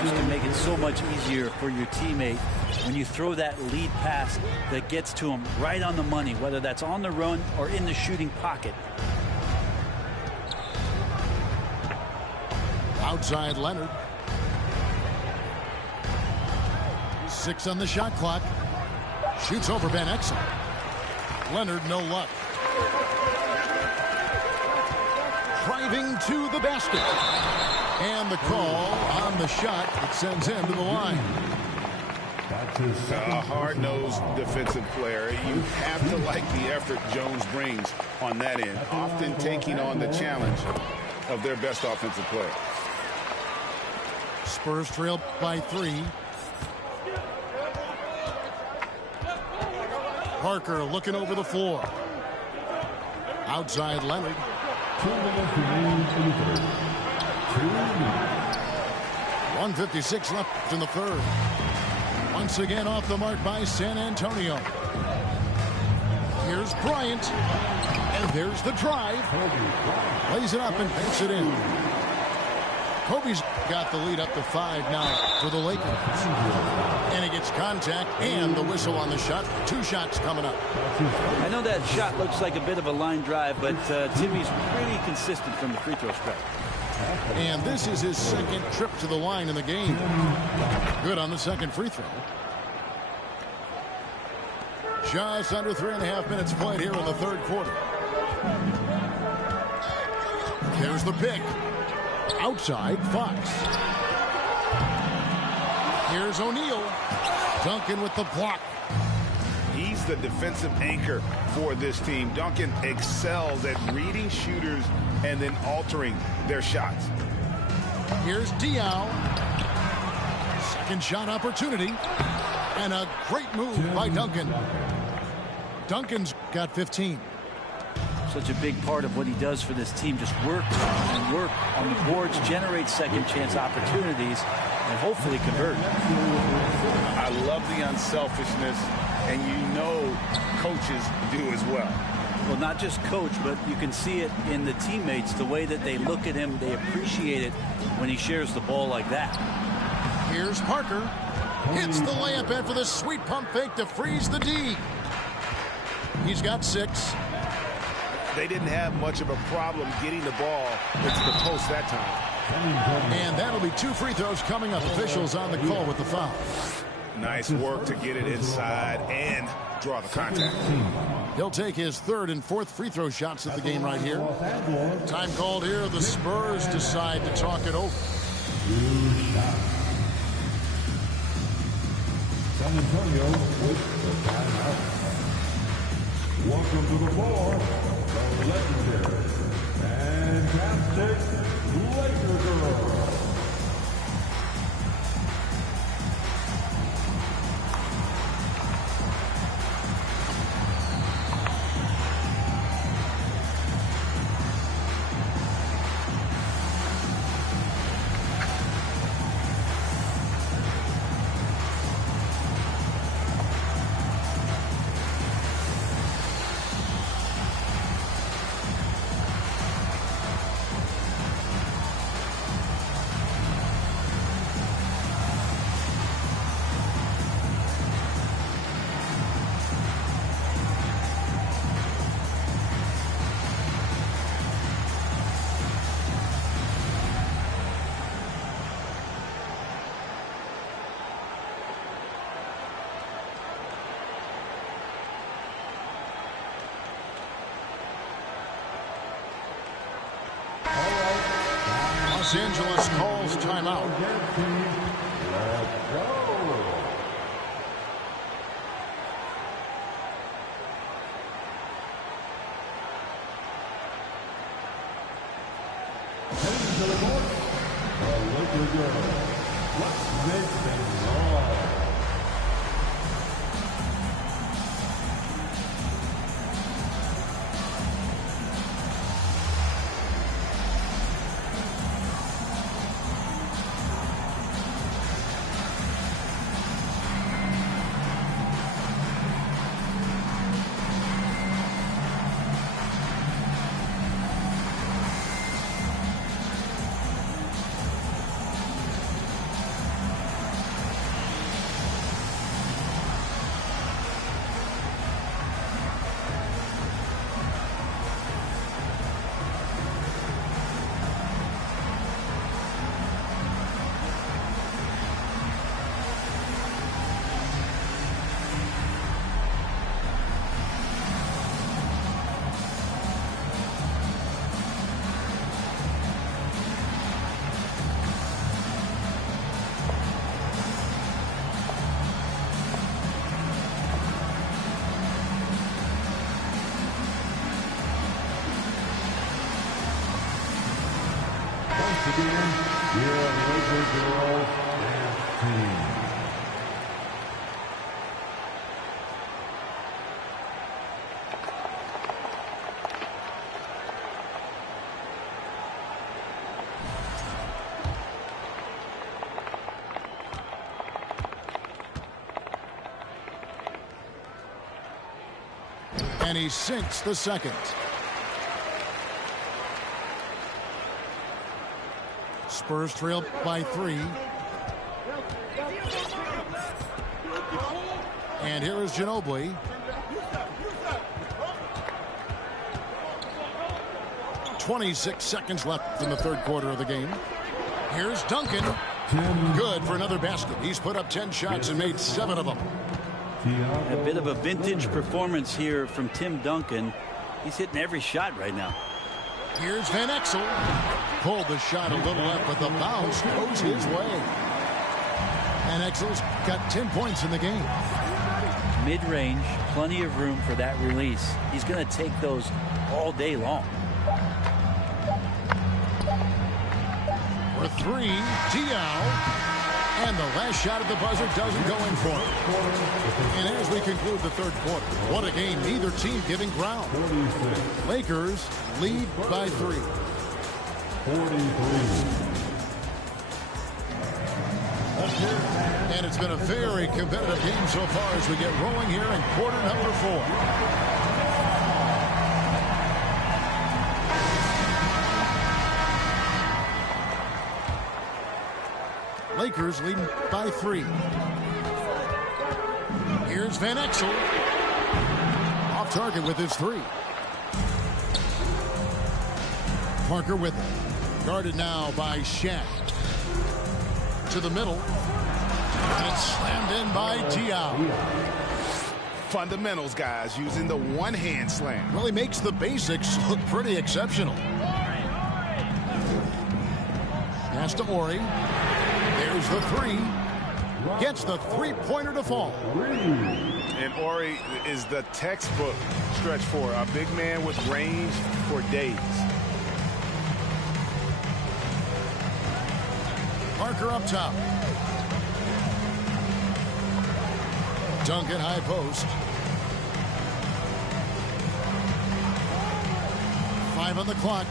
Just to make it so much easier for your teammate when you throw that lead pass that gets to him right on the money, whether that's on the run or in the shooting pocket. Outside Leonard. 6 on the shot clock. Shoots over Van Exel. Leonard, no luck. Driving to the basket. And the call on the shot that sends him to the line. A hard-nosed defensive player. You have to like the effort Jones brings on that end, often taking on the challenge of their best offensive player. Spurs trail by 3. Parker looking over the floor. Outside Leonard. 1:56 left in the third. Once again off the mark by San Antonio. Here's Bryant. And there's the drive. Lays it up and puts it in. Kobe's got the lead up to 5 now for the Lakers. And he gets contact and the whistle on the shot. 2 shots coming up. I know that shot looks like a bit of a line drive, but Timmy's pretty consistent from the free throw stripe. And this is his second trip to the line in the game. Good on the second free throw. Just under 3.5 minutes played here in the third quarter. There's the pick. Outside Fox. Here's O'Neal. Duncan with the block. He's the defensive anchor for this team. Duncan excels at reading shooters and then altering their shots. Here's Diaw. Second shot opportunity. And a great move by Duncan. Duncan's got 15. Such a big part of what he does for this team. Just work and work on the boards, generate second chance opportunities, and hopefully convert. I love the unselfishness, and you know coaches do as well. Well, not just coach, but you can see it in the teammates, the way that they look at him. They appreciate it when he shares the ball like that. Here's Parker. Hits the layup in for the sweet pump fake to freeze the D. He's got 6. They didn't have much of a problem getting the ball into the post that time. And that'll be 2 free throws coming up. Officials on the call with the foul. Nice work to get it inside and draw the contact. He'll take his 3rd and 4th free throw shots at the game right here. Time called here. The Spurs decide to talk it over. San Antonio with the timeout. Welcome to the floor, the legendary, fantastic Laker girl. Los Angeles calls timeout. Let's go. Heading to the court, Laker girls, let's make them wrong. Once again, your Laker girls dance team. And he sinks the second. Spurs trail by 3. And here is Ginobili. .26 seconds left in the third quarter of the game. Here's Duncan. Good for another basket. He's put up 10 shots and made 7 of them. A bit of a vintage performance here from Tim Duncan. He's hitting every shot right now. Here's Van Exel. Pulled the shot a little left, but the bounce goes his way. Van Exel's got 10 points in the game. Mid-range, plenty of room for that release. He's going to take those all day long. For 3, Diaw. And the last shot at the buzzer doesn't go in for him. And as we conclude the third quarter, what a game. Neither team giving ground. Lakers lead by 3. 43. And it's been a very competitive game so far as we get rolling here in quarter number 4. Lakers leading by 3. Here's Van Exel. Off target with his 3. Parker with it. Guarded now by Shaq. To the middle. And it's slammed in by Diaw. Fundamentals, guys, using the one-hand slam. Really makes the basics look pretty exceptional. Pass to Ori. There's the 3. Gets the three-pointer to fall. And Ori is the textbook stretch four. A big man with range for days. Parker up top. Duncan high post. 5 on the clock.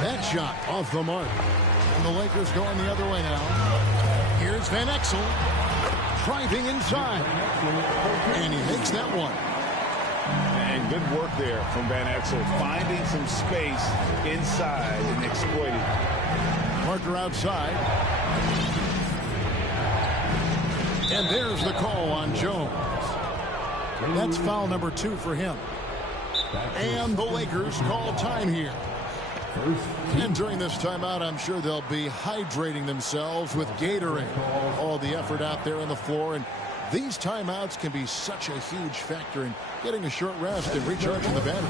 That shot off the mark. And the Lakers going the other way now. Here's Van Exel. Driving inside. And he makes that one. And good work there from Van Exel. Finding some space inside and exploiting. Parker outside. And there's the call on Jones. That's foul number 2 for him. And the Lakers call time here. And during this timeout, I'm sure they'll be hydrating themselves with Gatorade. All the effort out there on the floor. And these timeouts can be such a huge factor in getting a short rest and recharging the battery.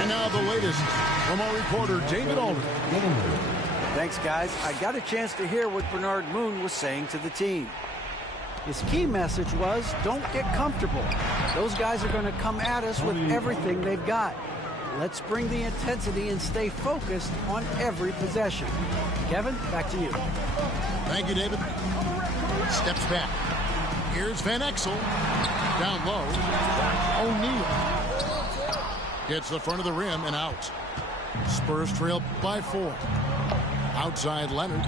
And now the latest from our reporter, David Aldridge. Thanks, guys. I got a chance to hear what Bernard Moon was saying to the team. His key message was, don't get comfortable. Those guys are going to come at us with everything they've got. Let's bring the intensity and stay focused on every possession. Kevin, back to you. Thank you, David. Steps back. Here's Van Exel. Down low. O'Neal. Gets the front of the rim and out. Spurs trail by 4. Outside Leonard.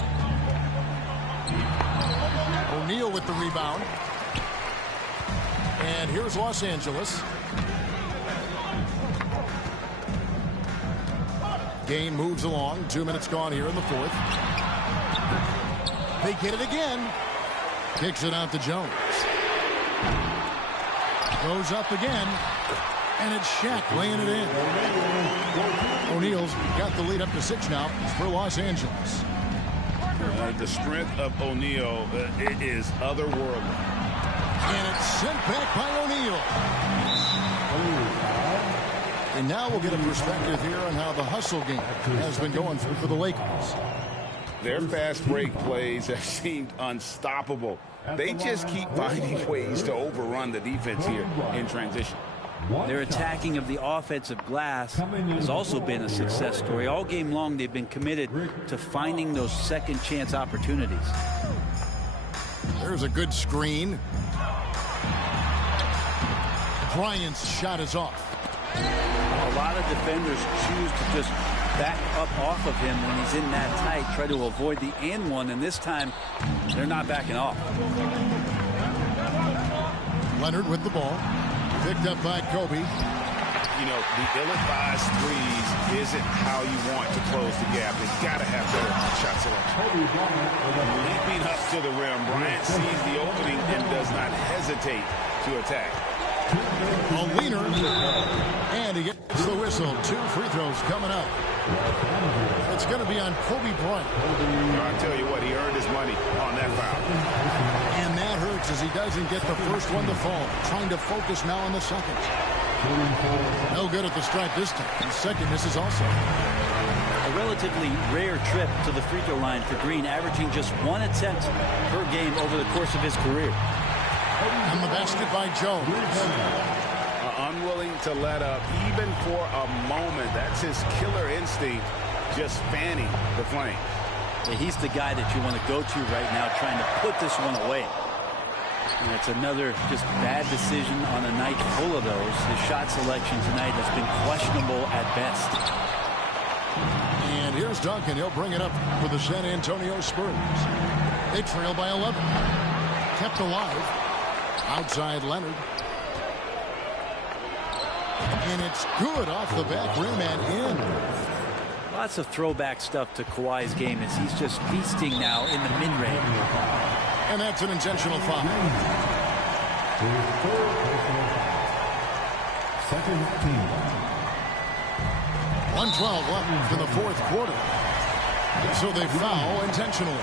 O'Neal with the rebound. And here's Los Angeles. Game moves along. 2 minutes gone here in the 4th. They get it again. Kicks it out to Jones. Goes up again. And it's Shaq laying it in. O'Neal's got the lead up to 6 now for Los Angeles. The strength of O'Neal is otherworldly. And it's sent back by O'Neal. And now we'll get a perspective here on how the hustle game has been going for the Lakers. Their fast break plays have seemed unstoppable. They just keep finding ways to overrun the defense here in transition. Their attacking of the offensive glass has also been a success story. All game long, they've been committed to finding those second chance opportunities. There's a good screen. Bryant's shot is off. A lot of defenders choose to just back up off of him when he's in that tight, try to avoid the and one, and this time they're not backing off. Leonard with the ball. Picked up by Kobe. You know, the ill-advised threes isn't how you want to close the gap. They've got to have better shot selection. Leaping up to the rim, Bryant sees the opening and does not hesitate to attack. A leaner. And he gets the whistle. 2 free throws coming up. It's going to be on Kobe Bryant. I tell you what, he earned his money on that foul. And that hurts as he doesn't get the first one to fall. Trying to focus now on the second. No good at the stripe this time. And second misses also. A relatively rare trip to the free throw line for Green, averaging just 1 attempt per game over the course of his career. And the basket by Jones. Unwilling to let up even for a moment. That's his killer instinct, just fanning the flame. Yeah, he's the guy that you want to go to right now, trying to put this one away. And it's another just bad decision on a night full of those. His shot selection tonight has been questionable at best. And here's Duncan. He'll bring it up for the San Antonio Spurs. They trail by 11. Kept alive. Outside Leonard. And it's good off the back rim and in. Lots of throwback stuff to Kawhi's game as he's just feasting now in the mid-range. And that's an intentional foul. Second team. 1:12 left in the 4th quarter. So they foul intentionally.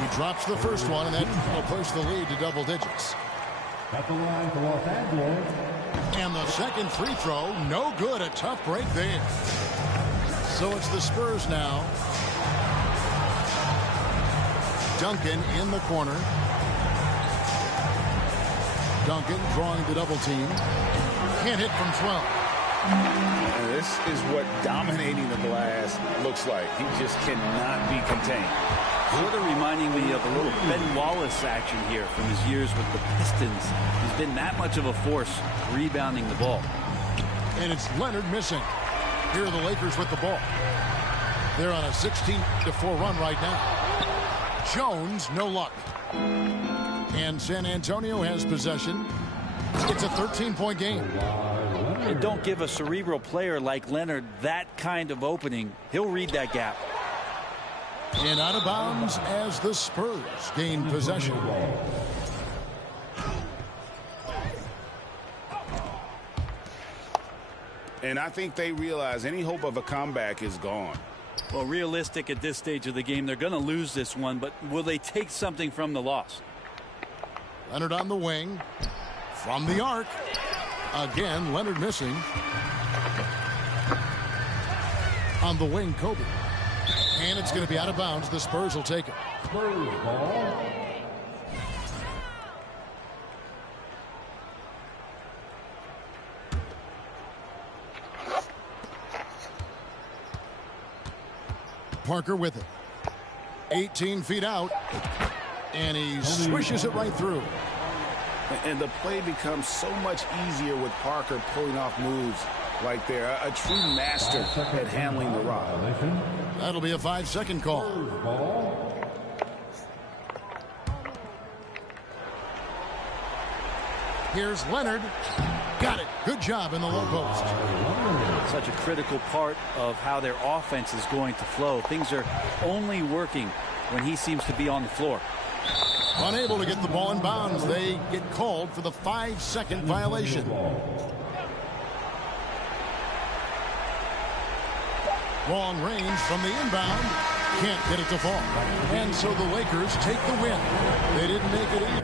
He drops the first one, and that will push the lead to double digits. At the line for Los Angeles. And the second free throw, no good. A tough break there. So it's the Spurs now. Duncan in the corner. Duncan drawing the double team. Can't hit from 12. And this is what dominating the glass looks like. He just cannot be contained. Sort of reminding me of a little Ben Wallace action here from his years with the Pistons. He's been that much of a force rebounding the ball. And it's Leonard missing. Here are the Lakers with the ball. They're on a 16-4 run right now. Jones, no luck. And San Antonio has possession. It's a 13-point game. And don't give a cerebral player like Leonard that kind of opening. He'll read that gap. And out of bounds as the Spurs gain possession. And I think they realize any hope of a comeback is gone. Well, realistic at this stage of the game, they're going to lose this one, but will they take something from the loss? Leonard on the wing. From the arc. Again, Leonard missing. On the wing, Kobe. And it's going to be out of bounds. The Spurs will take it. Spurs ball. Parker with it. 18 feet out. And he swishes it right through. And the play becomes so much easier with Parker pulling off moves right there. A true master at handling the rock. That'll be a 5-second call. Here's Leonard. Got it. Good job in the low post. Such a critical part of how their offense is going to flow. Things are only working when he seems to be on the floor. Unable to get the ball in bounds. They get called for the 5-second violation. Long range from the inbound. Can't get it to fall. And so the Lakers take the win. They didn't make it easy.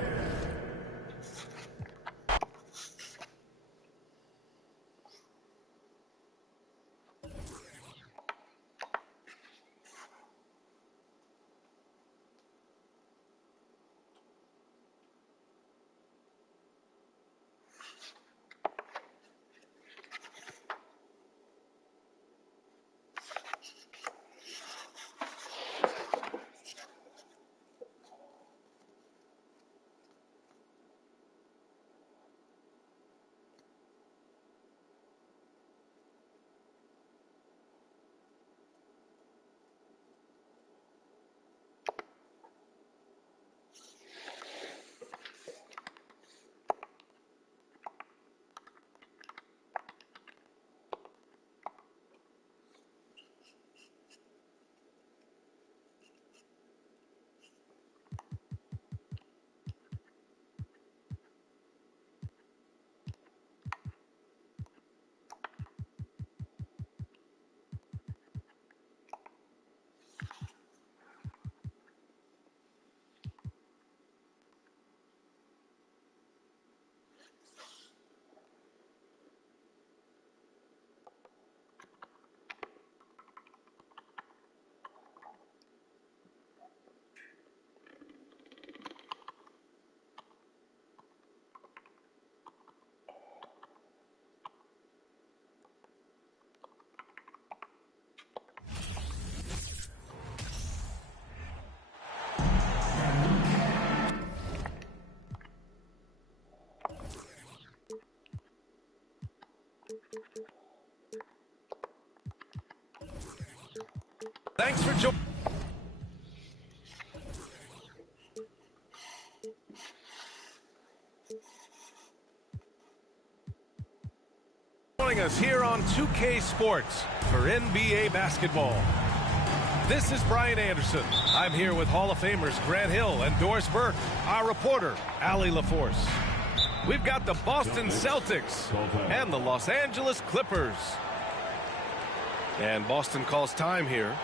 Thanks for joining. Joining us here on 2K Sports for NBA basketball. This is Brian Anderson. I'm here with Hall of Famers Grant Hill and Doris Burke, our reporter, Allie LaForce. We've got the Boston Celtics and the Los Angeles Clippers. And Boston calls time here.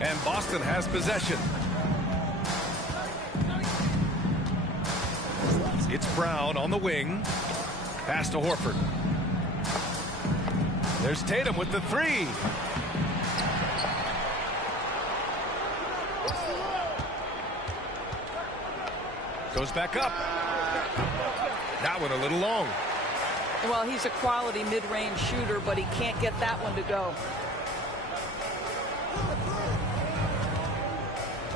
And Boston has possession. It's Brown on the wing. Pass to Horford. There's Tatum with the three. Goes back up. That one a little long. Well, he's a quality mid-range shooter, but he can't get that one to go.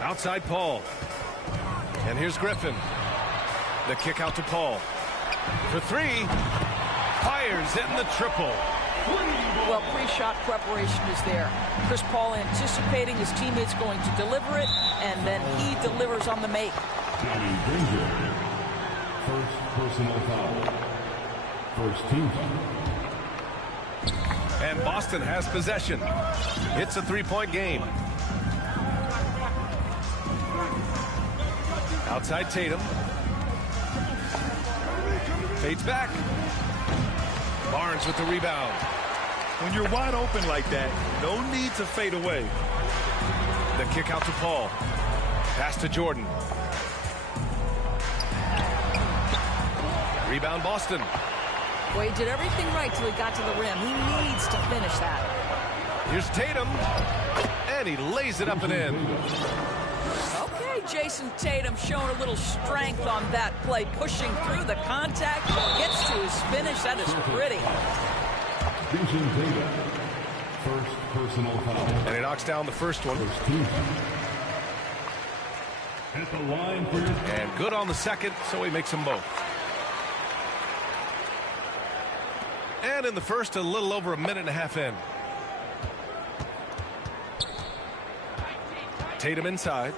Outside Paul. And here's Griffin. The kick out to Paul. For three. Fires in the triple. Well, pre-shot preparation is there. Chris Paul anticipating his teammates going to deliver it, and then he delivers on the make. First personal foul. First team foul. And Boston has possession. It's a three-point game. Outside Tatum. Fades back. Barnes with the rebound. When you're wide open like that, no need to fade away. The kick out to Paul. Pass to Jordan. Rebound Boston. Well, he did everything right till he got to the rim. He needs to finish that. Here's Tatum. And he lays it up and in. Okay, Jason Tatum showing a little strength on that play, pushing through the contact, gets to his finish. That is pretty. Jason Tatum. First personal foul. And he knocks down the first one. First team foul. At the line for your... And good on the second, so he makes them both. And in the first, a little over a minute and a half in. Tatum inside.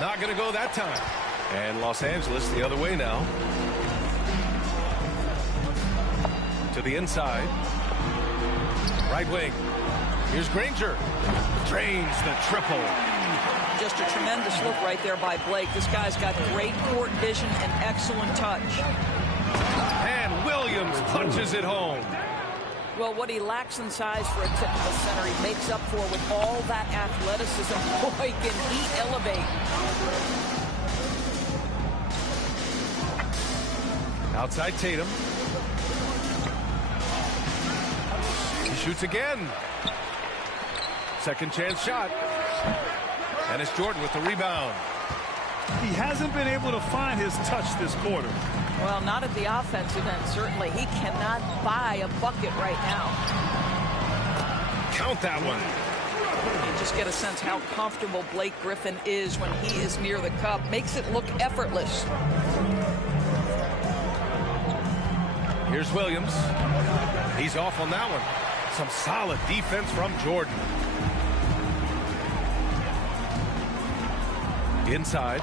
Not going to go that time. And Los Angeles the other way now. To the inside. Right wing. Here's Granger. Drains the triple. Just a tremendous look right there by Blake. This guy's got great court vision and excellent touch. And Williams punches it home. Well, what he lacks in size for a typical center, he makes up for with all that athleticism. Boy, can he elevate. Outside Tatum. He shoots again. Second chance shot. And it's Jordan with the rebound. He hasn't been able to find his touch this quarter. Well, not at the offensive end, certainly. He cannot buy a bucket right now. Count that one. You just get a sense how comfortable Blake Griffin is when he is near the cup. Makes it look effortless. Here's Williams. He's off on that one. Some solid defense from Jordan. Inside.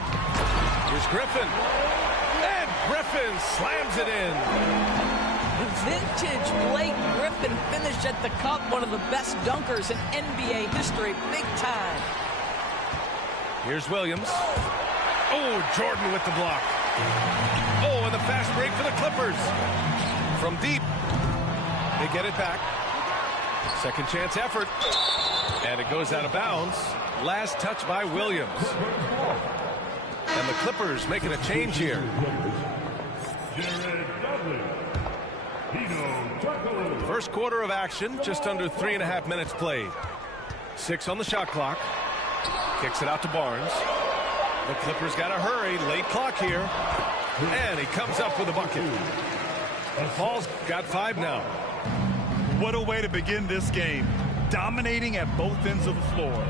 Here's Griffin. And Griffin slams it in. Vintage Blake Griffin finished at the cup. One of the best dunkers in NBA history. Big time. Here's Williams. Oh, Jordan with the block. Oh, and the fast break for the Clippers. From deep. They get it back. Second chance effort. And it goes out of bounds. Last touch by Williams. And the Clippers making a change here. First quarter of action, just under 3.5 minutes played. 6 on the shot clock. Kicks it out to Barnes. The Clippers got to hurry. Late clock here. And he comes up with a bucket. Paul's got 5 now. What a way to begin this game. Dominating at both ends of the floor.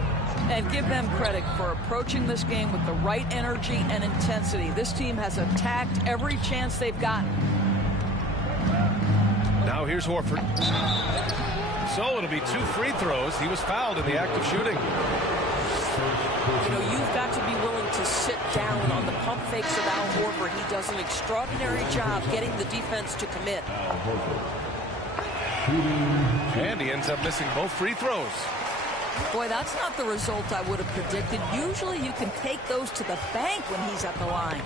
And give them credit for approaching this game with the right energy and intensity. This team has attacked every chance they've gotten. Now here's Horford. So it'll be 2 free throws. He was fouled in the act of shooting. You know, you've got to be willing to sit down on the pump fakes of Al Horford. He does an extraordinary job getting the defense to commit. And he ends up missing both free throws. Boy, that's not the result I would have predicted. Usually you can take those to the bank when he's at the line.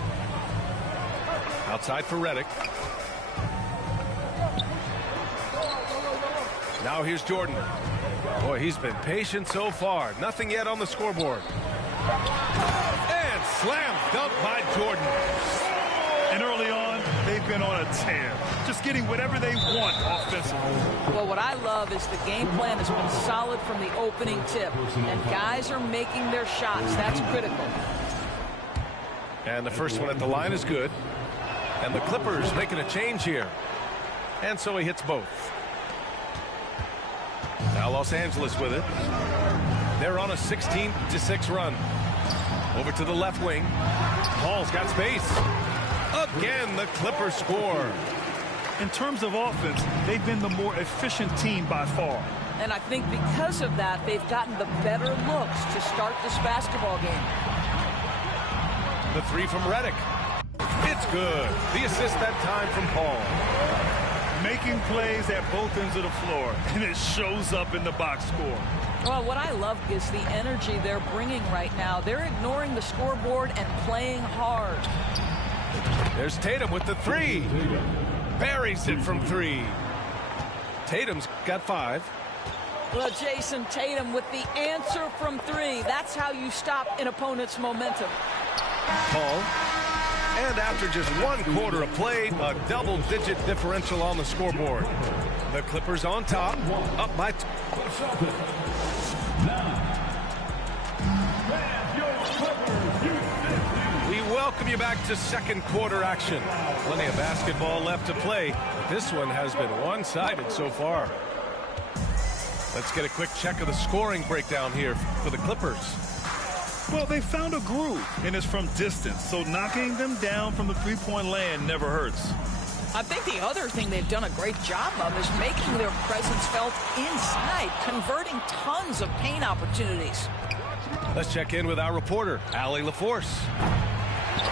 Outside for Redick. Now here's Jordan. Boy, he's been patient so far. Nothing yet on the scoreboard. And slam dunk by Jordan. And early on, they've been on a tear. Just getting whatever they want offensively. Well, what I love is the game plan has been solid from the opening tip. And guys are making their shots. That's critical. And the first one at the line is good. And the Clippers making a change here. And so he hits both. Now Los Angeles with it. They're on a 16-6 run. Over to the left wing. Paul's got space. Again, the Clippers score. In terms of offense, they've been the more efficient team by far. And I think because of that, they've gotten the better looks to start this basketball game. The three from Redick. It's good. The assist that time from Paul. Making plays at both ends of the floor, and it shows up in the box score. Well, what I love is the energy they're bringing right now. They're ignoring the scoreboard and playing hard. There's Tatum with the three. Buries it from three. Tatum's got 5. Well, Jason Tatum with the answer from 3. That's how you stop an opponent's momentum. Paul. And after just 1 quarter of play, a double-digit differential on the scoreboard. The Clippers on top, up by 2. We welcome you back to second quarter action. Plenty of basketball left to play. This one has been one-sided so far. Let's get a quick check of the scoring breakdown here for the Clippers. Well, they found a groove, and it's from distance, so knocking them down from the three-point land never hurts. I think the other thing they've done a great job of is making their presence felt inside, converting tons of paint opportunities. Let's check in with our reporter, Allie LaForce.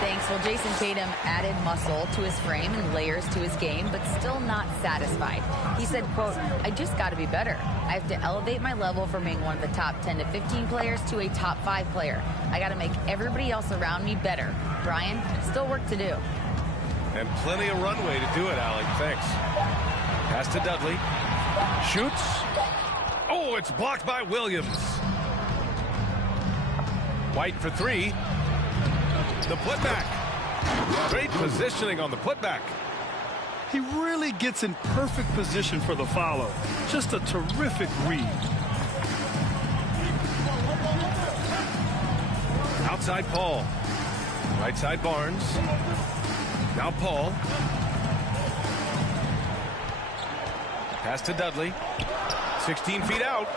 Thanks. Well, Jason Tatum added muscle to his frame and layers to his game, but still not satisfied. He said, quote, I just got to be better. I have to elevate my level from being one of the top 10 to 15 players to a top 5 player. I got to make everybody else around me better. Brian, still work to do. And plenty of runway to do it, Allie. Thanks. Pass to Dudley. Shoots. Oh, it's blocked by Williams. White for 3. The putback. Great positioning on the putback. He really gets in perfect position for the follow. Just a terrific read. Outside Paul. Right side Barnes. Now Paul. Pass to Dudley. 16 feet out.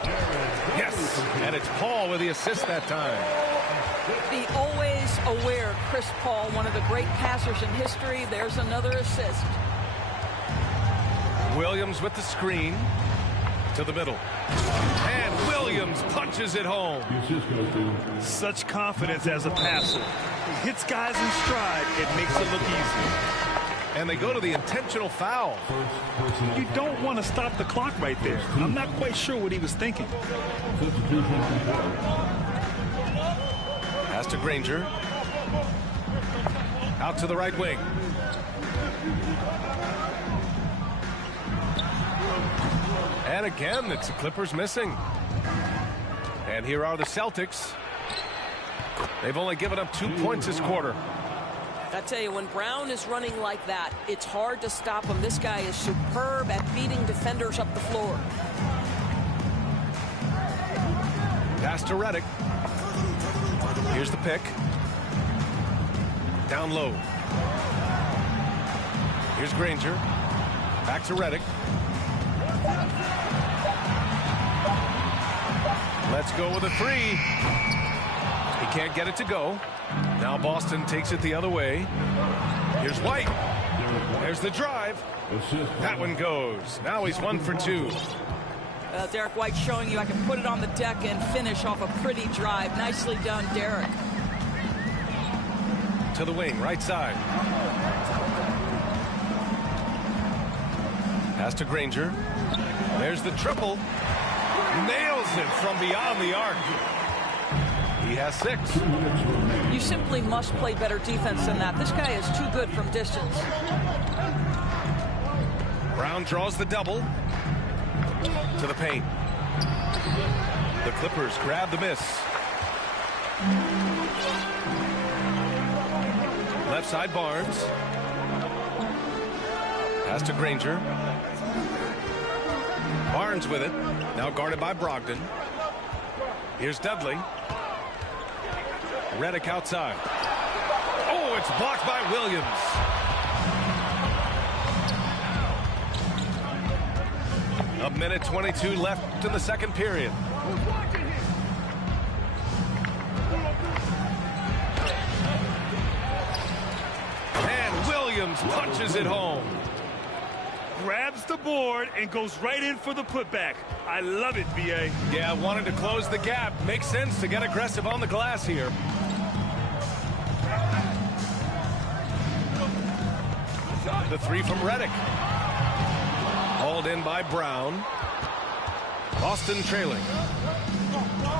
Yes. And it's Paul with the assist that time. The always aware Chris Paul, one of the great passers in history. There's another assist. Williams with the screen to the middle. And Williams punches it home. Such confidence as a passer. He hits guys in stride. It makes it look easy. And they go to the intentional foul. You don't want to stop the clock right there. I'm not quite sure what he was thinking. Pass to Granger. Out to the right wing. And again, it's the Clippers missing. And here are the Celtics. They've only given up 2 points this quarter. I tell you, when Brown is running like that, it's hard to stop him. This guy is superb at beating defenders up the floor. Pass to Redick. Here's the pick. Down low. Here's Granger. Back to Redick. Let's go with a 3. He can't get it to go. Now Boston takes it the other way. Here's White. There's the drive. That one goes. Now he's 1 for 2. Derek White showing you I can put it on the deck and finish off a pretty drive. Nicely done, Derek. To the wing, right side. Pass to Granger. There's the triple. Nails it from beyond the arc. He has 6. You simply must play better defense than that. This guy is too good from distance. Brown draws the double. To the paint. The Clippers grab the miss. Left side Barnes. Pass to Granger. Barnes with it. Now guarded by Brogdon. Here's Dudley. Redick outside. Oh, Oh, it's blocked by Williams. A minute 22 left in the second period. And Williams punches it home. Grabs the board and goes right in for the putback. I love it, B.A. Yeah, wanted to close the gap. Makes sense to get aggressive on the glass here. The three from Redick. Hauled in by Brown. Boston trailing.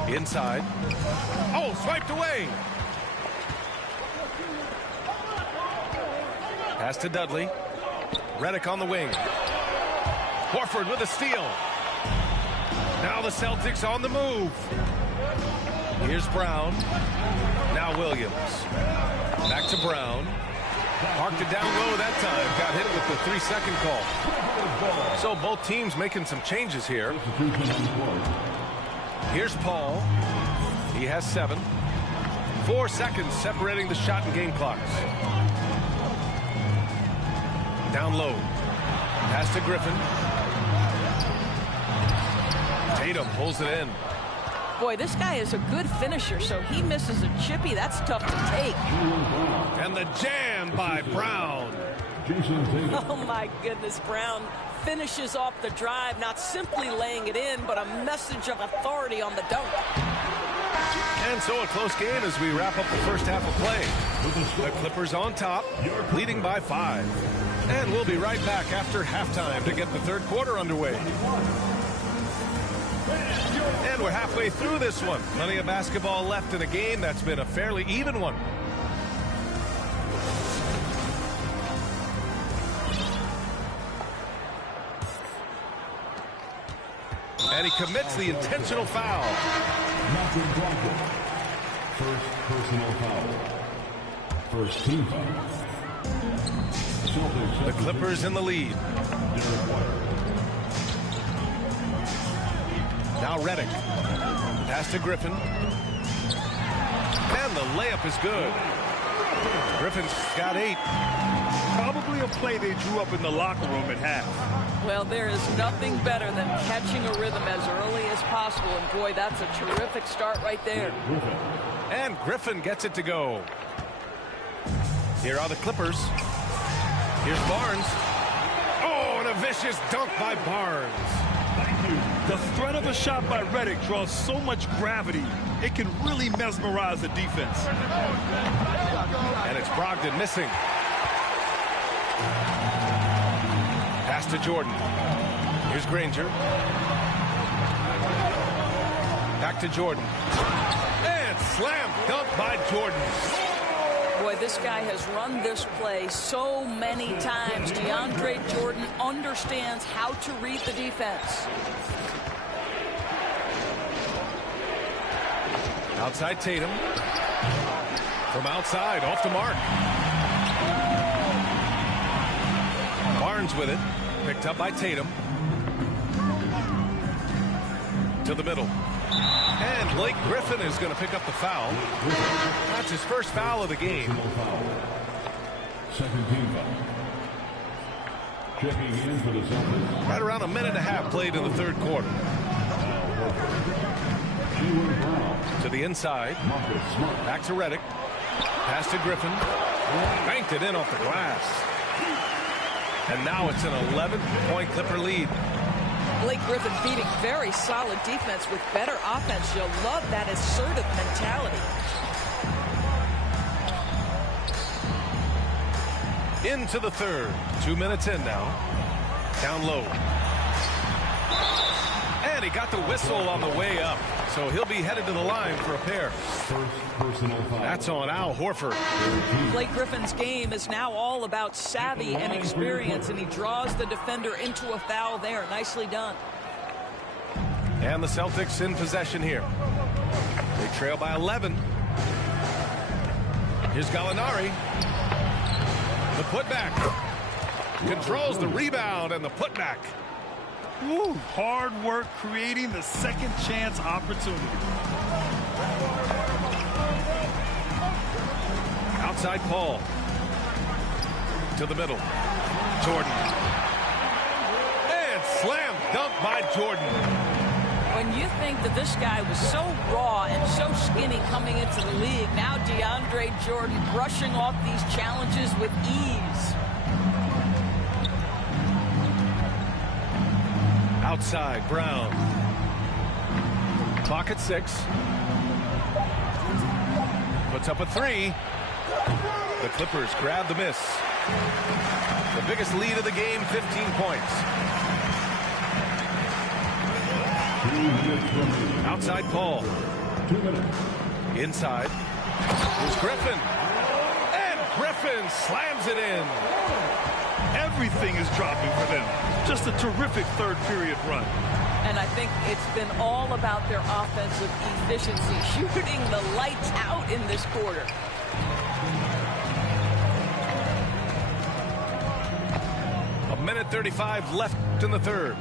Inside. Oh, swiped away. Pass to Dudley. Redick on the wing. Horford with a steal. Now the Celtics on the move. Here's Brown. Now Williams. Back to Brown. Parked it down low that time. Got hit with the 3-second call. So both teams making some changes here. Here's Paul. He has 7. 4 seconds separating the shot and game clocks. Down low. Pass to Griffin. Tatum pulls it in. Boy, this guy is a good finisher, so he misses a chippy. That's tough to take. And the jam by Brown. Oh, my goodness. Brown finishes off the drive, not simply laying it in, but a message of authority on the dunk. And so a close game as we wrap up the first half of play. The Clippers on top, leading by 5. And we'll be right back after halftime to get the third quarter underway. And we're halfway through this one. Plenty of basketball left in a game that's been a fairly even one. And he commits the intentional foul. First personal foul. First team foul. The Clippers in the lead. Now Redick. Pass to Griffin. And the layup is good. Griffin's got 8. Probably a play they drew up in the locker room at half. Well, there is nothing better than catching a rhythm as early as possible. And, boy, that's a terrific start right there. And Griffin gets it to go. Here are the Clippers. Here's Barnes. Oh, and a vicious dunk by Barnes. The threat of a shot by Redick draws so much gravity, it can really mesmerize the defense. And it's Brogdon missing. Pass to Jordan. Here's Granger. Back to Jordan. And slam dunk by Jordan. Boy, this guy has run this play so many times. DeAndre Jordan understands how to read the defense. Outside Tatum. From outside, off the mark. Barnes with it. Picked up by Tatum. To the middle. And Blake Griffin is going to pick up the foul. That's his first foul of the game. Second team foul. Checking in for the Celtics. Right around a minute and a half played in the third quarter. To the inside. Back to Redick. Pass to Griffin. Banked it in off the glass. And now it's an 11-point Clipper lead. Blake Griffin beating very solid defense with better offense. You'll love that assertive mentality. Into the third. 2 minutes in now. Down low. And he got the whistle on the way up. So he'll be headed to the line for a pair. First personal foul. That's on Al Horford. Blake Griffin's game is now all about savvy and experience, and he draws the defender into a foul there. Nicely done. And the Celtics in possession here. They trail by 11. Here's Gallinari. The putback. Controls the rebound and the putback. Woo, hard work creating the second chance opportunity. Outside Paul. To the middle. Jordan. And slam dunk by Jordan. When you think that this guy was so raw and so skinny coming into the league, now DeAndre Jordan brushing off these challenges with ease. Outside, Brown. Clock at 6. Puts up a 3. The Clippers grab the miss. The biggest lead of the game, 15 points. Outside Paul. Inside. Here's Griffin. And Griffin slams it in. Everything is dropping for them. Just a terrific third period run. And I think it's been all about their offensive efficiency, shooting the lights out in this quarter. A minute 35 left in the third.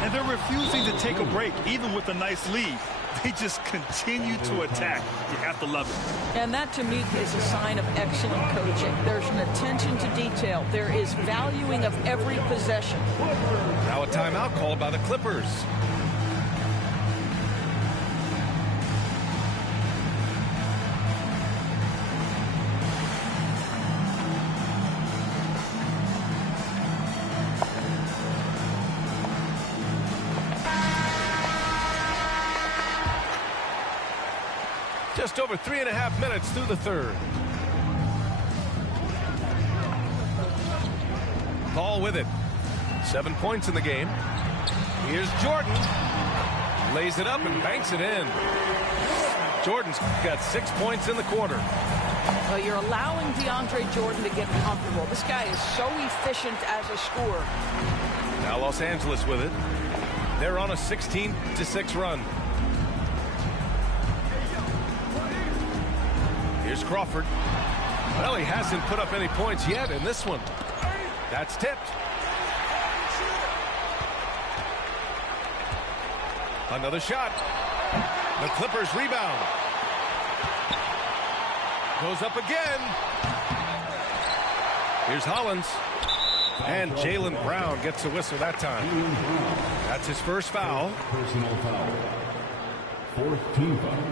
And they're refusing to take a break, even with a nice lead. They just continue to attack. You have to love it. And that, to me, is a sign of excellent coaching. There's an attention to detail. There is valuing of every possession. Now a timeout called by the Clippers. Just over 3.5 minutes through the third. Paul with it. 7 points in the game. Here's Jordan. Lays it up and banks it in. Jordan's got 6 points in the quarter. Well, you're allowing DeAndre Jordan to get comfortable. This guy is so efficient as a scorer. Now Los Angeles with it. They're on a 16-6 run. Here's Crawford. Well, he hasn't put up any points yet in this one. That's tipped. Another shot. The Clippers rebound. Goes up again. Here's Hollins. And Jaylen Brown gets a whistle that time. That's his first foul. Personal foul. Fourth team foul.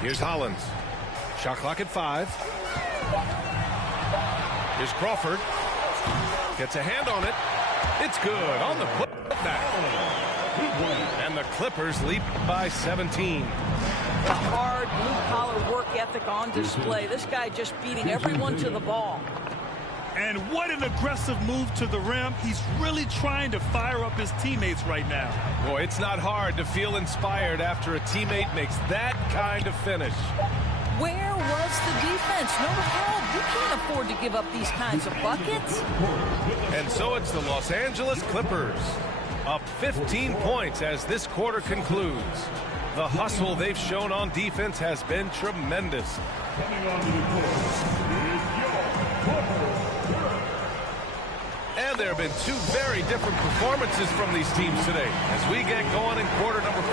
Here's Hollins. Shot clock at 5. Here's Crawford. Gets a hand on it. It's good on the putback. And the Clippers lead by 17. The hard blue-collar work ethic on display. This guy just beating everyone to the ball. And what an aggressive move to the rim. He's really trying to fire up his teammates right now. Boy, it's not hard to feel inspired after a teammate makes that kind of finish. Where was the defense? No help. You can't afford to give up these kinds of buckets. And so it's the Los Angeles Clippers, up 15 points as this quarter concludes. The hustle they've shown on defense has been tremendous. And there have been two very different performances from these teams today as we get going in quarter number 4.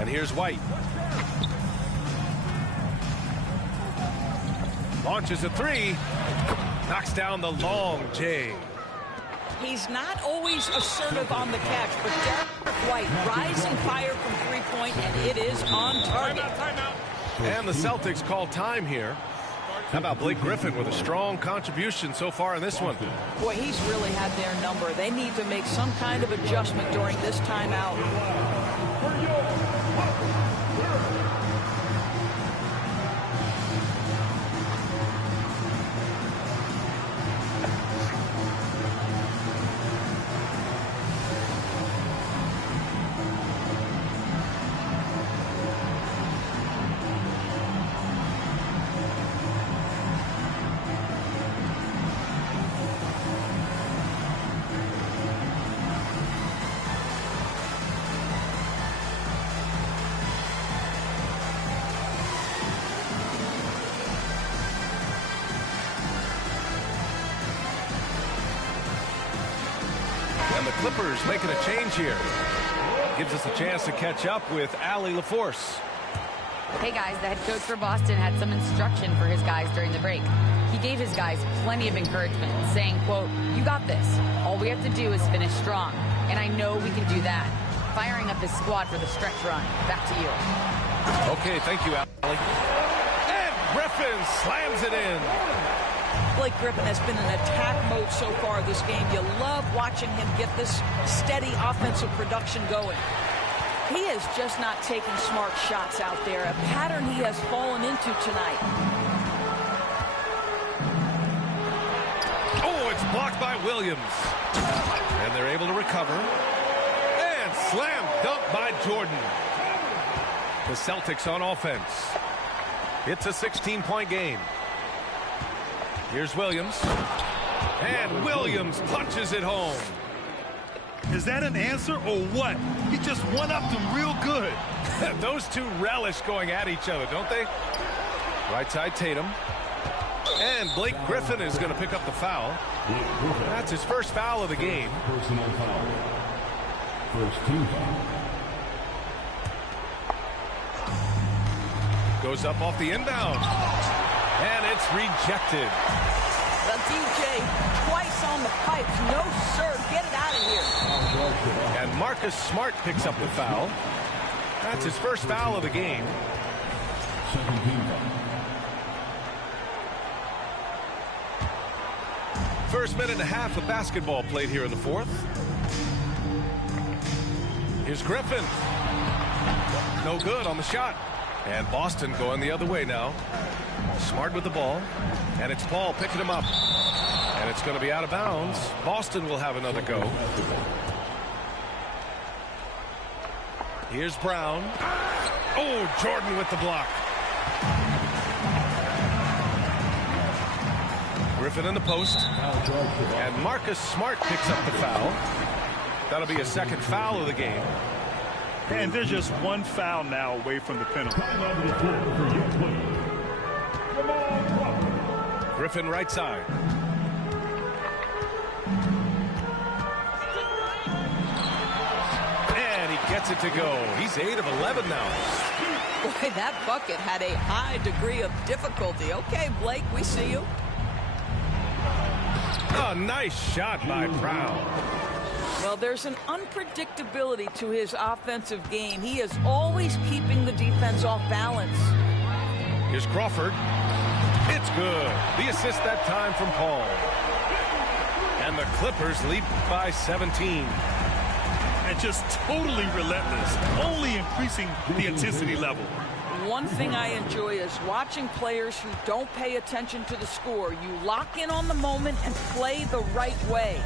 And here's White. Launches a 3. Knocks down the long J. He's not always assertive on the catch, but Derek White, rising fire from three-point, and it is on target. And the Celtics call time here. How about Blake Griffin with a strong contribution so far in this one? Boy, he's really had their number. They need to make some kind of adjustment during this timeout. the Clippers making a change here. Gives us a chance to catch up with Allie LaForce. Hey guys, the head coach for Boston had some instruction for his guys during the break. He gave his guys plenty of encouragement, saying, quote, "You got this. All we have to do is finish strong. And I know we can do that." Firing up his squad for the stretch run. Back to you. Okay, thank you, Allie. And Griffin slams it in. Blake Griffin has been in attack mode so far this game. You love watching him get this steady offensive production going. He is just not taking smart shots out there, a pattern he has fallen into tonight. Oh, it's blocked by Williams. And they're able to recover. And slam dunk by Jordan. The Celtics on offense. It's a 16-point game. Here's Williams. And Williams punches it home. Is that an answer or what? He just one-upped him real good. Those two relish going at each other, don't they? Right side Tatum. And Blake Griffin is going to pick up the foul. That's his first foul of the game. Personal foul. First team foul. Goes up off the inbound. And it's rejected. The DJ twice on the pipes. No, sir. Get it out of here. And Marcus Smart picks up the foul. That's his first foul of the game. Second team foul. First minute and a half of basketball played here in the fourth. Here's Griffin. No good on the shot. And Boston going the other way now. Smart with the ball. And it's Paul picking him up. And it's going to be out of bounds. Boston will have another go. Here's Brown. Oh, Jordan with the block. Griffin in the post. And Marcus Smart picks up the foul. That'll be a second foul of the game. And they're just one foul now away from the penalty. Griffin right side. And he gets it to go. He's 8 of 11 now. Boy, that bucket had a high degree of difficulty. Okay, Blake, we see you. A nice shot by Brown. Well, there's an unpredictability to his offensive game. He is always keeping the defense off balance. Here's Crawford. It's good. The assist that time from Paul. And the Clippers lead by 17. And just totally relentless, only increasing the intensity level. One thing I enjoy is watching players who don't pay attention to the score. You lock in on the moment and play the right way.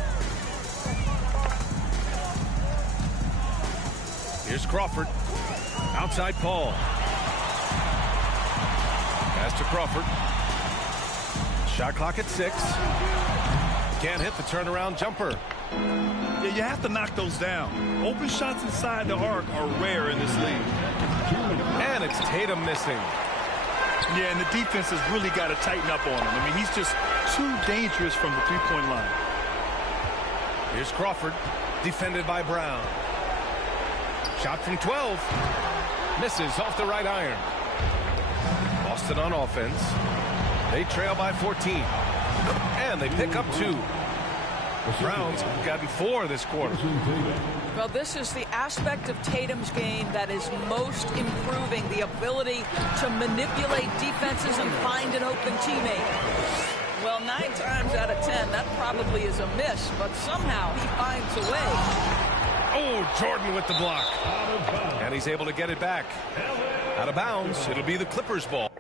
Here's Crawford. Outside Paul. Pass to Crawford. Shot clock at 6. Can't hit the turnaround jumper. Yeah, you have to knock those down. Open shots inside the arc are rare in this league. And it's Tatum missing. Yeah, and the defense has really got to tighten up on him. I mean, he's just too dangerous from the three-point line. Here's Crawford, defended by Brown. Shot from 12. Misses off the right iron. Boston on offense. They trail by 14. And they pick up 2. Brown's gotten 4 this quarter. Well, this is the aspect of Tatum's game that is most improving, the ability to manipulate defenses and find an open teammate. Well, 9 times out of 10, that probably is a miss, but somehow he finds a way. Oh, Jordan with the block. And he's able to get it back. Out of bounds. It'll be the Clippers ball.